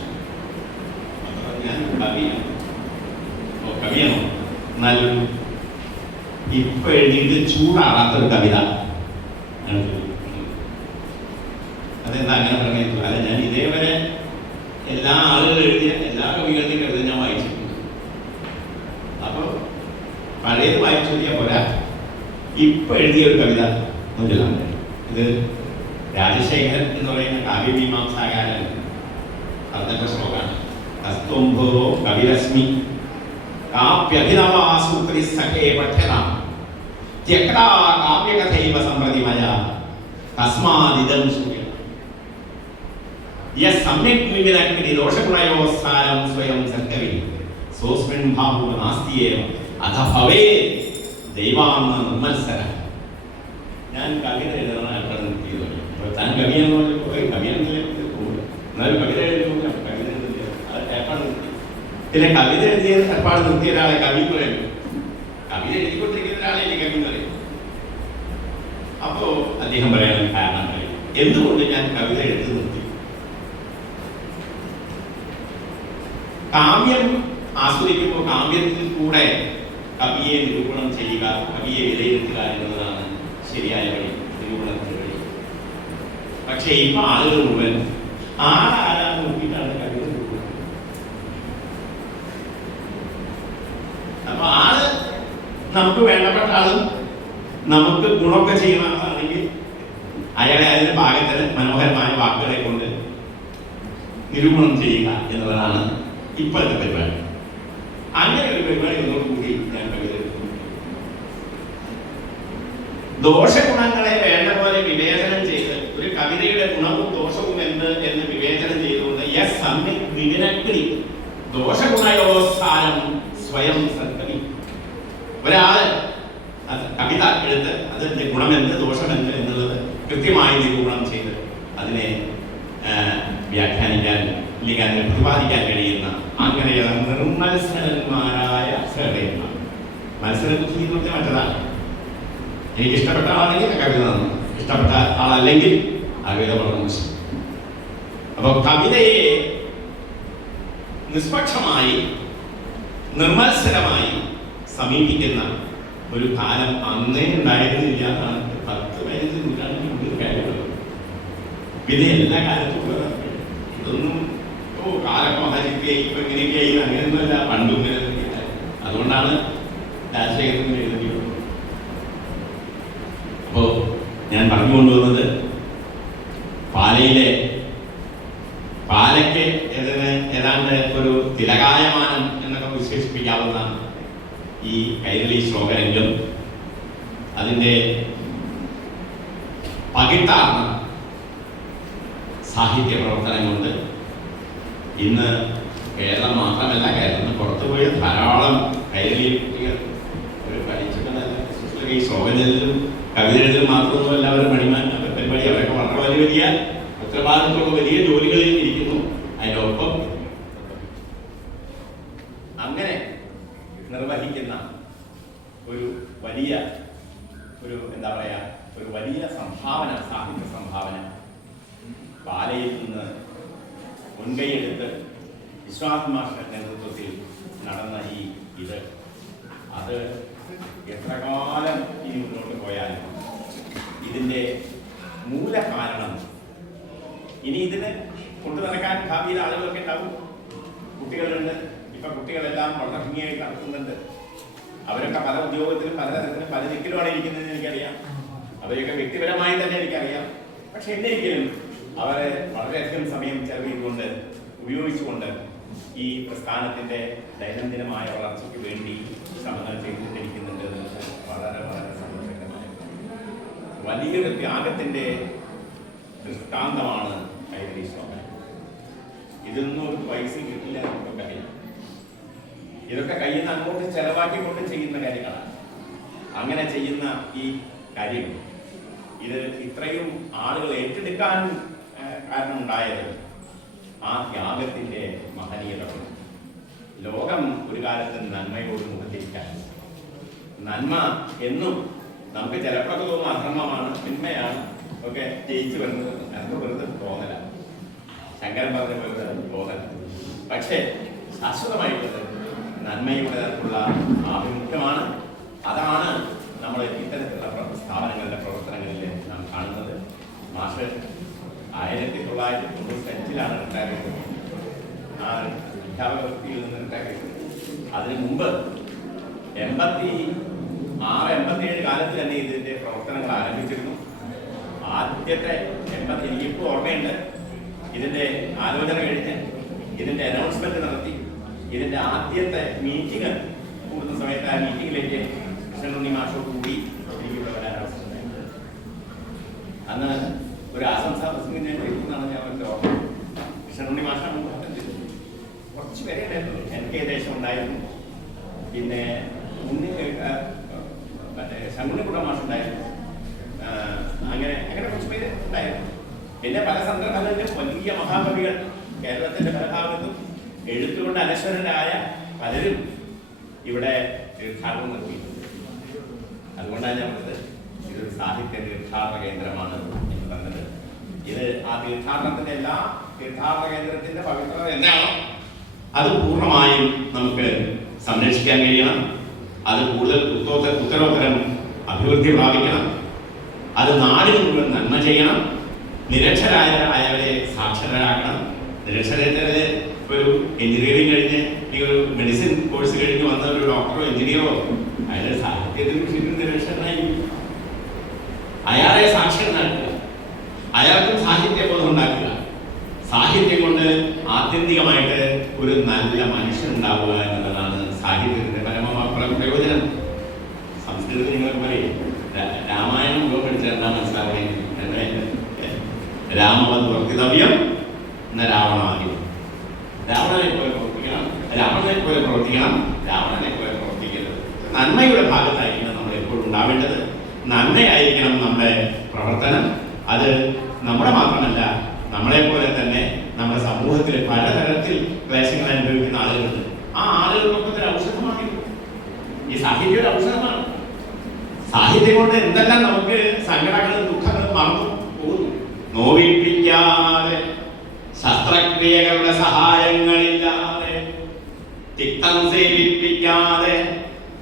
ഞാൻ കവിയാണോ? എന്നാലും ഇപ്പൊ എഴുതിയിട്ട് ചൂടാറാത്തൊരു കവിത. അതെന്താ അങ്ങനെ പറഞ്ഞിട്ടില്ല? അല്ല, ഞാൻ ഇതേവരെ എല്ലാ ആളുകളും എഴുതിയ എല്ലാ കവികളുടെയും കവിത ഞാൻ വായിച്ചിട്ടുണ്ട്. അപ്പൊ പഴയത് വായിച്ചു നോക്കിയാൽ പോരാ, ഇപ്പൊ എഴുതിയ ഒരു കവിത മുതലാണ്. ഇത് രാജശേഖരൻ എന്ന് പറയുന്ന കാവ്യമീമാംസാകാരൻ പറഞ്ഞ ശ്ലോകമാണ്. കസ്തുംഭോ കവിരശ്മി കാപ്യഭിനവാസൂത്രി സഖേ പഠ്യതാം ത്യക്താ കാവ്യകഥൈവ സമ്പ്രതിമയ തസ്മാദിദം സൂര്യൻ യസ് സമ്യക് വിവിധക്രി ദോഷഗുണയോസ്സാരം സ്വയം സൽക്കവി സോസ്മിൻ ഭാവോ നാസ്തിയേവ അധ ഭവേ ദൈവാന്ന നിർമത്സര. ഞാൻ കവിത എഴുതണം ആൾക്കാർ നിർത്തിയത്. താൻ കവിയെന്ന് പറഞ്ഞപ്പോൾ കവിയെന്നല്ലേ എന്നാലും കവിത എഴുതി കവിത എഴുതിയ അത് ഏർപ്പാട് നിർത്തി. പിന്നെ കവിത എഴുതിയ ഏർപ്പാട് നിർത്തിയ ഒരാളെ കവി എന്ന് പറയുന്നു. കവിത എഴുതിക്കൊണ്ടിരിക്കുന്ന ഒരാളെ കവി എന്ന് പറയും. അപ്പോ അദ്ദേഹം പറയാൻ കാരണം പറയും, എന്തുകൊണ്ട് ഞാൻ കവിത എഴുതി നിർത്തി? കാവ്യം ആസ്വദിക്കുമ്പോൾ കാവ്യത്തിൽ കൂടെ കവിയെ നിരൂപണം ചെയ്യുക, കവിയെ വിലയിരുത്തുക എന്നതാണ് ശരിയായ വഴി, നിരൂപണത്തിന്റെ വഴി. പക്ഷെ ഇപ്പൊ ആളുകൾ മുഴുവൻ ആരാന്ന് നോക്കിയിട്ടാണ് കവിത നിരൂപണം. അപ്പൊ ആള് നമുക്ക് വേണ്ടപ്പെട്ട ആളും നമുക്ക് ഗുണമൊക്കെ ചെയ്യുന്ന ആളാണെങ്കിൽ അയാളെ അതിന്റെ ഭാഗത്തിന് മനോഹരമായ വാക്കുകളെ കൊണ്ട് നിരൂപണം ചെയ്യുക എന്നുള്ളതാണ് ഇപ്പോഴത്തെ പരിപാടി. അങ്ങനെ ഒരു പരിപാടി ഒന്നോടുകൂടി ഞാൻ കവിത ദോഷഗുണങ്ങളെ വേണ്ട പോലെ വിവേചനം ചെയ്ത് ഒരു കവിതയുടെ ഗുണവും ദോഷവും എന്ത് എന്ന് വിവേചനം ചെയ്തുകൊണ്ട് ദോഷഗുണയോസാരം സ്വയം സൽക്കവി. ഒരാള് കവിത എഴുത്ത് അതിൻ്റെ ഗുണമെന്ത് ദോഷമെന്ത് എന്നുള്ളത് കൃത്യമായി നിരൂപണം ചെയ്ത് അതിനെ വ്യാഖ്യാനിക്കാൻ അല്ലെങ്കിൽ അതിനെ പ്രതിപാദിക്കാൻ കഴിയുന്ന അങ്ങനെയുള്ള നിർമത്സരന്മാരായ ഹൃദയന്മാർ. മത്സരബുദ്ധി എന്ന് പറഞ്ഞാൽ മറ്റതാണ്. എനിക്ക് ഇഷ്ടപ്പെട്ട ആളാണെങ്കിൽ ആ കവിത നന്നു, ഇഷ്ടപ്പെട്ട ആളല്ലെങ്കിൽ ആ കവിത വളരെ മോശം. അപ്പോൾ കവിതയെ നിഷ്പക്ഷമായി നിർമത്സരമായി സമീപിക്കുന്ന ഒരു കാലം അന്നേ ഉണ്ടായിരുന്നില്ല എന്നാണ് 10-15 നൂറ്റാണ്ടിനുള്ളിൽ കാര്യമുള്ളത്. പിന്നെ എല്ലാ കാലത്തും ഉള്ളതാണ്. ഇതൊന്നും കാലം മഹാചിത്യായി ഇപ്പൊ ഇങ്ങനെയൊക്കെയായി അങ്ങനെയൊന്നുമല്ല, പണ്ടും ഇങ്ങനെ തന്നെയായിരുന്നു. അതുകൊണ്ടാണ് രാജശേഖരൻ എഴുതിയിട്ടുള്ളത്. അപ്പോ ഞാൻ പറഞ്ഞുകൊണ്ടുവന്നത് പാലയ്ക്ക് ഏതാണ്ട് ഒരു തിലകായമാനം എന്നൊക്കെ വിശേഷിപ്പിക്കാവുന്ന ഈ കൈരളി ശ്ലോകരംഗം അതിൻ്റെ പകിട്ടാർന്ന സാഹിത്യ പ്രവർത്തനം കൊണ്ട് ഇന്ന് കേരളം മാത്രമല്ല, കേരളത്തിന് പുറത്തുപോയ ധാരാളം കൈരളി കുട്ടികൾ അവർ പഠിച്ചിട്ടുള്ള ഈ ശ്ലോകചരിതലും കവിതയിലും മാത്രമൊന്നുമല്ല അവർ പരിപാടി അവരൊക്കെ വളരെ വലിയ ഉത്തരവാദിത്വമുള്ള വലിയ ജോലികളിൽ ഇരിക്കുന്നു. അതിനൊപ്പം അങ്ങനെ നിർവഹിക്കുന്ന ഒരു വലിയ എന്താ പറയാ ഒരു വലിയ സംഭാവന, സാഹിത്യ സംഭാവന പാലയിൽ നിന്ന് മുൻകൈയെടുത്ത് വിശ്വാസമാരുടെ നേതൃത്വത്തിൽ നടന്ന അത് എത്ര കാലം ഇനി മുന്നോട്ട് പോയാലും ഇതിൻ്റെ മൂലകാരണം ഇനി ഇതിന് കൊണ്ടു നടക്കാൻ ഭാവിയിൽ ആളുകളൊക്കെ ഉണ്ടാവും. കുട്ടികളുണ്ട്, ഇപ്പൊ കുട്ടികളെല്ലാം വളരെ ഭംഗിയായി നടത്തുന്നുണ്ട്. അവരൊക്കെ പല ഉദ്യോഗത്തിലും പലതരത്തിലും പല ദിക്കിലുമാണ് ഇരിക്കുന്നതെന്ന് എനിക്കറിയാം. അവരെയൊക്കെ വ്യക്തിപരമായി തന്നെ എനിക്കറിയാം. പക്ഷെ എന്നെങ്കിലും അവരെ വളരെയധികം സമയം ചെലവഴിച്ചുകൊണ്ട് ഉപയോഗിച്ചുകൊണ്ട് ഈ പ്രസ്ഥാനത്തിന്റെ ദൈനംദിനമായ വളർച്ചയ്ക്ക് വേണ്ടി ശ്രമങ്ങൾ ചെയ്തുകൊണ്ടിരിക്കുന്നുണ്ട്. വളരെ വളരെ സന്തോഷകരമായ വലിയൊരു ത്യാഗത്തിന്റെ ദൃഷ്ടാന്തമാണ് കൈരളി ശ്ലോകം. ഇതൊന്നും ഒരു പൈസ കിട്ടില്ല. ഇതൊക്കെ കയ്യിൽ നിന്ന് അങ്ങോട്ട് ചെലവാക്കിക്കൊണ്ട് ചെയ്യുന്ന കാര്യങ്ങളാണ്. അങ്ങനെ ചെയ്യുന്ന ഈ കാര്യം ഇത് ഇത്രയും ആളുകൾ ഏറ്റെടുക്കാൻ കാരണമുണ്ടായത് ആ ത്യാഗത്തിന്റെ മഹനീയത. ലോകം ഒരു കാലത്ത് നന്മയോട് മുഖത്തിരിക്കാൻ, നന്മ എന്നും നമുക്ക് ചിലപ്പോഴൊക്കെ തോന്നും അധർമ്മമാണ്, തിന്മയാണ് ഒക്കെ ജയിച്ചു വരുന്നത്. അതൊക്കെ വെറുതെ തോന്നല, ശങ്കരൻ പറഞ്ഞ വെറുതെ തോന്നല. പക്ഷേ ശാശ്വതമായിട്ടുള്ളത് നന്മയുടേതായിട്ടുള്ള ആഭിമുഖ്യമാണ്. അതാണ് നമ്മൾ ഇത്തരത്തിലുള്ള സ്ഥാപനങ്ങളുടെ പ്രവർത്തനങ്ങളിൽ നാം കാണുന്നത്. മാഷ് 1995 റിട്ടയർ ചെയ്തത്. ആ അധ്യാപക വൃത്തിയിൽ നിന്ന് റിട്ടയർ ചെയ്തത്. അതിനു മുമ്പ് 86-87 കാലത്ത് തന്നെ ഇതിന്റെ പ്രവർത്തനങ്ങൾ ആരംഭിച്ചിരുന്നു. ആദ്യത്തെ 80 എനിക്കിപ്പോൾ ഓർമ്മയുണ്ട്. ഇതിന്റെ ആലോചന കഴിഞ്ഞ് ഇതിന്റെ അനൗൺസ്മെന്റ് നടത്തി. ഇതിന്റെ ആദ്യത്തെ മീറ്റിംഗ് കൂടുന്ന സമയത്ത് ആ മീറ്റിംഗിലേക്ക് കൃഷ്ണനുണ്ണി മാഷോ കൂടി എനിക്കിവിടെ വരാൻ അവസരമുണ്ടായിരുന്നു. അന്ന് ഒരു ആശംസാ പ്രസംഗം ഞാൻ കേൾക്കുന്നതാണ് ഞാൻ അവരുടെ ഓർമ്മ. കൃഷ്ണനുണ്ണി മാഷാണ് കുറച്ച് പേരെ ഉണ്ടായിരുന്നു. എനിക്ക് ഏകദേശം ഉണ്ടായിരുന്നു. പിന്നെ മറ്റേ ശങ്കുണ്ണിക്കുട്ട മാഷുണ്ടായിരുന്നു. അങ്ങനെ കുറച്ച് പേര് ഉണ്ടായിരുന്നു. പിന്നെ പല സന്ദർഭങ്ങളിലും വലിയ മഹാകവികൾ കേരളത്തിന്റെ പല ഭാഗത്തും എഴുത്തുകൊണ്ട് അനശ്വരരായ പലരും ഇവിടെ തീർത്ഥാടനം നടത്തിയിട്ടുണ്ട്. അതുകൊണ്ടാണ് ഞാൻ പറഞ്ഞത് ഇതൊരു സാഹിത്യ തീർത്ഥാടന കേന്ദ്രമാണ് എന്ന് പറഞ്ഞത്. ഇത് ആ തീർത്ഥാടനത്തിന്റെ എല്ലാ തീർത്ഥാടന കേന്ദ്രത്തിന്റെ പവിത്രത എന്താണോ അത് പൂർണ്ണമായും നമുക്ക് സംരക്ഷിക്കാൻ കഴിയണം. അത് കൂടുതൽ ഉത്തരോത്തരം അഭിവൃദ്ധി പ്രാപിക്കണം. അത് നാടിന് മുഴുവൻ നന്മ ചെയ്യണം. നിരക്ഷരായവരെ സാക്ഷരരാക്കണം. നിരക്ഷരരെ ഒരു എഞ്ചിനീയറിംഗ് കഴിഞ്ഞ് ഒരു മെഡിസിൻ കോഴ്സ് കഴിഞ്ഞ് വന്ന ഒരു ഡോക്ടറോ എഞ്ചിനീയറോ അയാൾ സാഹിത്യത്തിന് ശരിക്കും നിരക്ഷരനായി. അയാളെ സാക്ഷരനാക്കുക, അയാൾക്കും സാഹിത്യബോധം ഉണ്ടാക്കുക. സാഹിത്യം കൊണ്ട് ആത്യന്തികമായിട്ട് ഒരു നല്ല മനുഷ്യൻ ഉണ്ടാവുക എന്നുള്ളതാണ് സാഹിത്യത്തിന്റെ പ്രയോജനം. സംസ്കൃതത്തിൽ നിങ്ങൾ പറയും രാമായണം മുഴുവൻ പഠിച്ചാൽ എന്താ മനസ്സിലാവുന്നത്? രാമവത് വർത്തിതവ്യം എന്ന രാവണാദ്യം. രാവണനെ പോലെ പ്രവർത്തിക്കണം, രാവണനെ പോലെ പ്രവർത്തിക്കരുത്. നന്മയുടെ ഭാഗത്തായിരിക്കണം നമ്മൾ എപ്പോഴും ഉണ്ടാവേണ്ടത്. നന്മയായിരിക്കണം നമ്മുടെ പ്രവർത്തനം. അത് നമ്മുടെ മാത്രമല്ല, നമ്മളെ പോലെ തന്നെ നമ്മുടെ സമൂഹത്തിൽ പലതരത്തിൽ ക്ലേശങ്ങൾ അനുഭവിക്കുന്ന ആളുകളുണ്ട്. ആ ആളുകൾക്കൊക്കെ ഒരു ഔഷധമാണ് ഈ സാഹിത്യം. ഒരു ഔഷധമാണ്. സാഹിത്യം കൊണ്ട് എന്തെല്ലാം നമുക്ക് സങ്കടങ്ങളും ദുഃഖങ്ങളും മറന്നു പോകുന്നു. നോവിപ്പിക്കാതെ, ശസ്ത്രക്രിയകളുടെ സഹായങ്ങളില്ലാതെ, തിക്തം സേവിപ്പിക്കാതെ,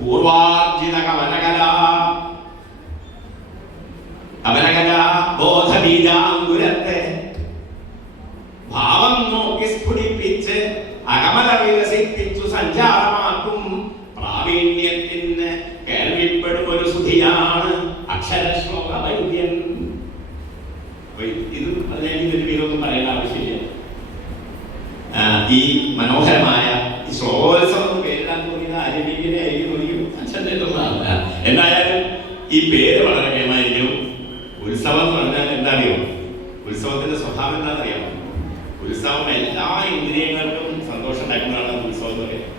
പൂർവാർജിത കവനകലാ ബോധബീജാങ്കുരത്തെ ഭാവം നോക്കി സ്ഫുടിപ്പിച്ച് അകമല വികസിപ്പിച്ചു സഞ്ചാരമാക്കും പ്രാവീണ്യത്തിന് കേൾവിപ്പെടും ഒരു സുധിയാണ് അക്ഷരശ്ലോക വൈദ്യൻ. ഇത് അതിനൊരു പേരൊന്നും പറയേണ്ട ആവശ്യമില്ല. ഈ മനോഹരമായ ഈ ശ്ലോകോത്സവം പേരിടാൻ തോന്നിയത് അരബിക്കിനെ ആയിരിക്കും, അച്ഛൻ്റെതൊന്നുമല്ല. എന്തായാലും ഈ പേര് വളരെ കേമായിരിക്കും. ഉത്സവം എന്ന് പറഞ്ഞാൽ എന്താറിയോ? ഉത്സവത്തിന്റെ സ്വഭാവം എന്താണെന്നറിയാമോ? ഉത്സവം എല്ലാ ഇന്ദ്രിയങ്ങൾക്കും സന്തോഷം ഉണ്ടാക്കുന്നതാണ് ഉത്സവം എന്ന് പറയുന്നത്.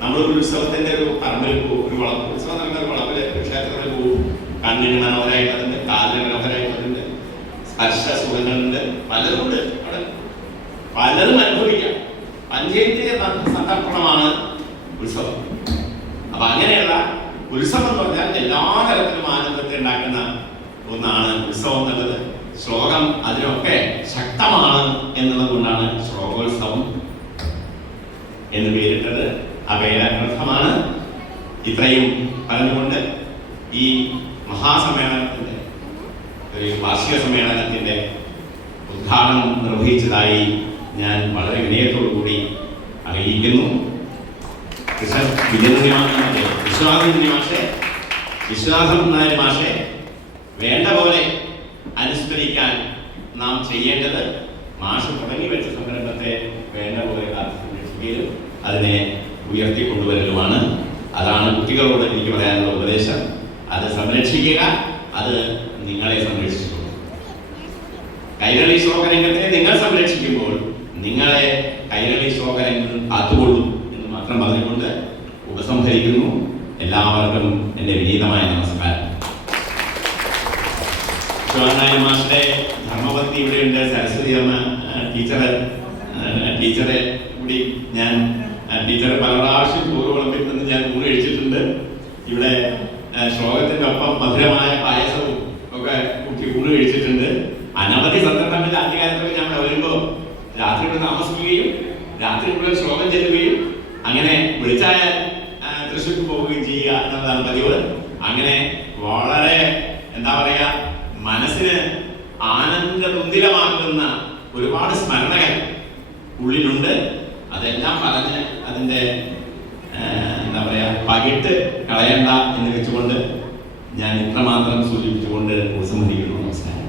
നമ്മളൊരു ഉത്സവത്തിന്റെ ഒരു പറമ്പിൽ പോകും, ഒരു ഉത്സവം നടക്കുന്ന ഒരു വളപ്പില് ക്ഷേത്രത്തിൽ പോകും. കണ്ണിന് മനോഹരമായിട്ടുണ്ട്, കാലിന് മനോഹരമായിട്ടുണ്ട്, സ്പർശ സുഖങ്ങളുണ്ട്, പലതുമുണ്ട് അവിടെ. പലതും അനുഭവിക്കാം. പഞ്ചേന്ദ്രിയ സന്തർപ്പണമാണ് ഉത്സവം. അപ്പൊ അങ്ങനെയുള്ള ഉത്സവം എന്ന് പറഞ്ഞാൽ എല്ലാ തരത്തിലും ആനന്ദത്തെ ഉണ്ടാക്കുന്ന ഒന്നാണ് ഉത്സവം എന്നുള്ളത്. ശ്ലോകം അതിനൊക്കെ ശക്തമാണ് എന്നുള്ളത് കൊണ്ടാണ് ശ്ലോകോത്സവം എന്ന് പേരിട്ടത്. ആ പേരർത്ഥമാണ്. ഇത്രയും പറഞ്ഞുകൊണ്ട് ഈ മഹാസമ്മേളനത്തിന്റെ ഒരു വാർഷിക സമ്മേളനത്തിന്റെ ഉദ്ഘാടനം നിർവഹിച്ചതായി ഞാൻ വളരെ വിനയത്തോടു കൂടി അറിയിക്കുന്നു. വിശ്വാസം നായർ മാഷെ വേണ്ട പോലെ അനുസ്മരിക്കാൻ നാം ചെയ്യേണ്ടത് മാഷ് തുടങ്ങി വെച്ച സംരംഭത്തെ വേണ്ട പോലെ സംരക്ഷിക്കലും അതിനെ ഉയർത്തിക്കൊണ്ടുവരലുമാണ്. അതാണ് കുട്ടികളോട് എനിക്ക് പറയാനുള്ള ഉപദേശം. അത് സംരക്ഷിക്കുക, അത് നിങ്ങളെ സംരക്ഷിച്ചുള്ളൂ. കൈരളി ശ്ലോകരംഗത്തെ നിങ്ങൾ സംരക്ഷിക്കുമ്പോൾ നിങ്ങളെ കൈരളി ശ്ലോകരംഗം കാത്തുകൊള്ളും എന്ന് മാത്രം പറഞ്ഞുകൊണ്ട് ഉപസംഹരിക്കുന്നു. എല്ലാവർക്കും എൻ്റെ വിനീതമായ നമസ്കാരം. ശിവനായ മാഷിന്റെ ധർമ്മപത്നി ഇവിടെയുണ്ട്, സരസ്വതി അമ്മ ടീച്ചറെ കൂടി ഞാൻ ടീച്ചറെ പല പ്രാവശ്യം ചോറ് വിളമ്പിൽ നിന്ന് ഞാൻ ഊണ് കഴിച്ചിട്ടുണ്ട്. ഇവിടെ ശ്ലോകത്തിന്റെ ഒപ്പം മധുരമായ പായസവും ഒക്കെ കുട്ടി ഊണ് കഴിച്ചിട്ടുണ്ട്. അനവധി സന്ദർഭങ്ങളിൽ ആദ്യകാലത്തൊക്കെ ഞാൻ വരുമ്പോൾ രാത്രി ഇവിടെ താമസിക്കുകയും രാത്രി ഇവിടെ ശ്ലോകം ചെല്ലുകയും അങ്ങനെ വിളിച്ചാൽ തൃശ്ശൂർക്ക് പോവുകയും ചെയ്യുക എന്നുള്ളതാണ് പതിവ്. അങ്ങനെ വളരെ എന്താ പറയാ, മനസ്സിന് ആനന്ദതുന്തിലമാക്കുന്ന ഒരുപാട് സ്മരണകൾ ഉള്ളിലുണ്ട്. അതെല്ലാം പറഞ്ഞ് അതിൻ്റെ എന്താ പറയാ പകിട്ട് കളയണ്ട എന്ന് വെച്ചുകൊണ്ട് ഞാൻ ഇത്രമാത്രം സൂചിപ്പിച്ചുകൊണ്ട് ഉപസംഹരിക്കുന്നു. നമസ്കാരം.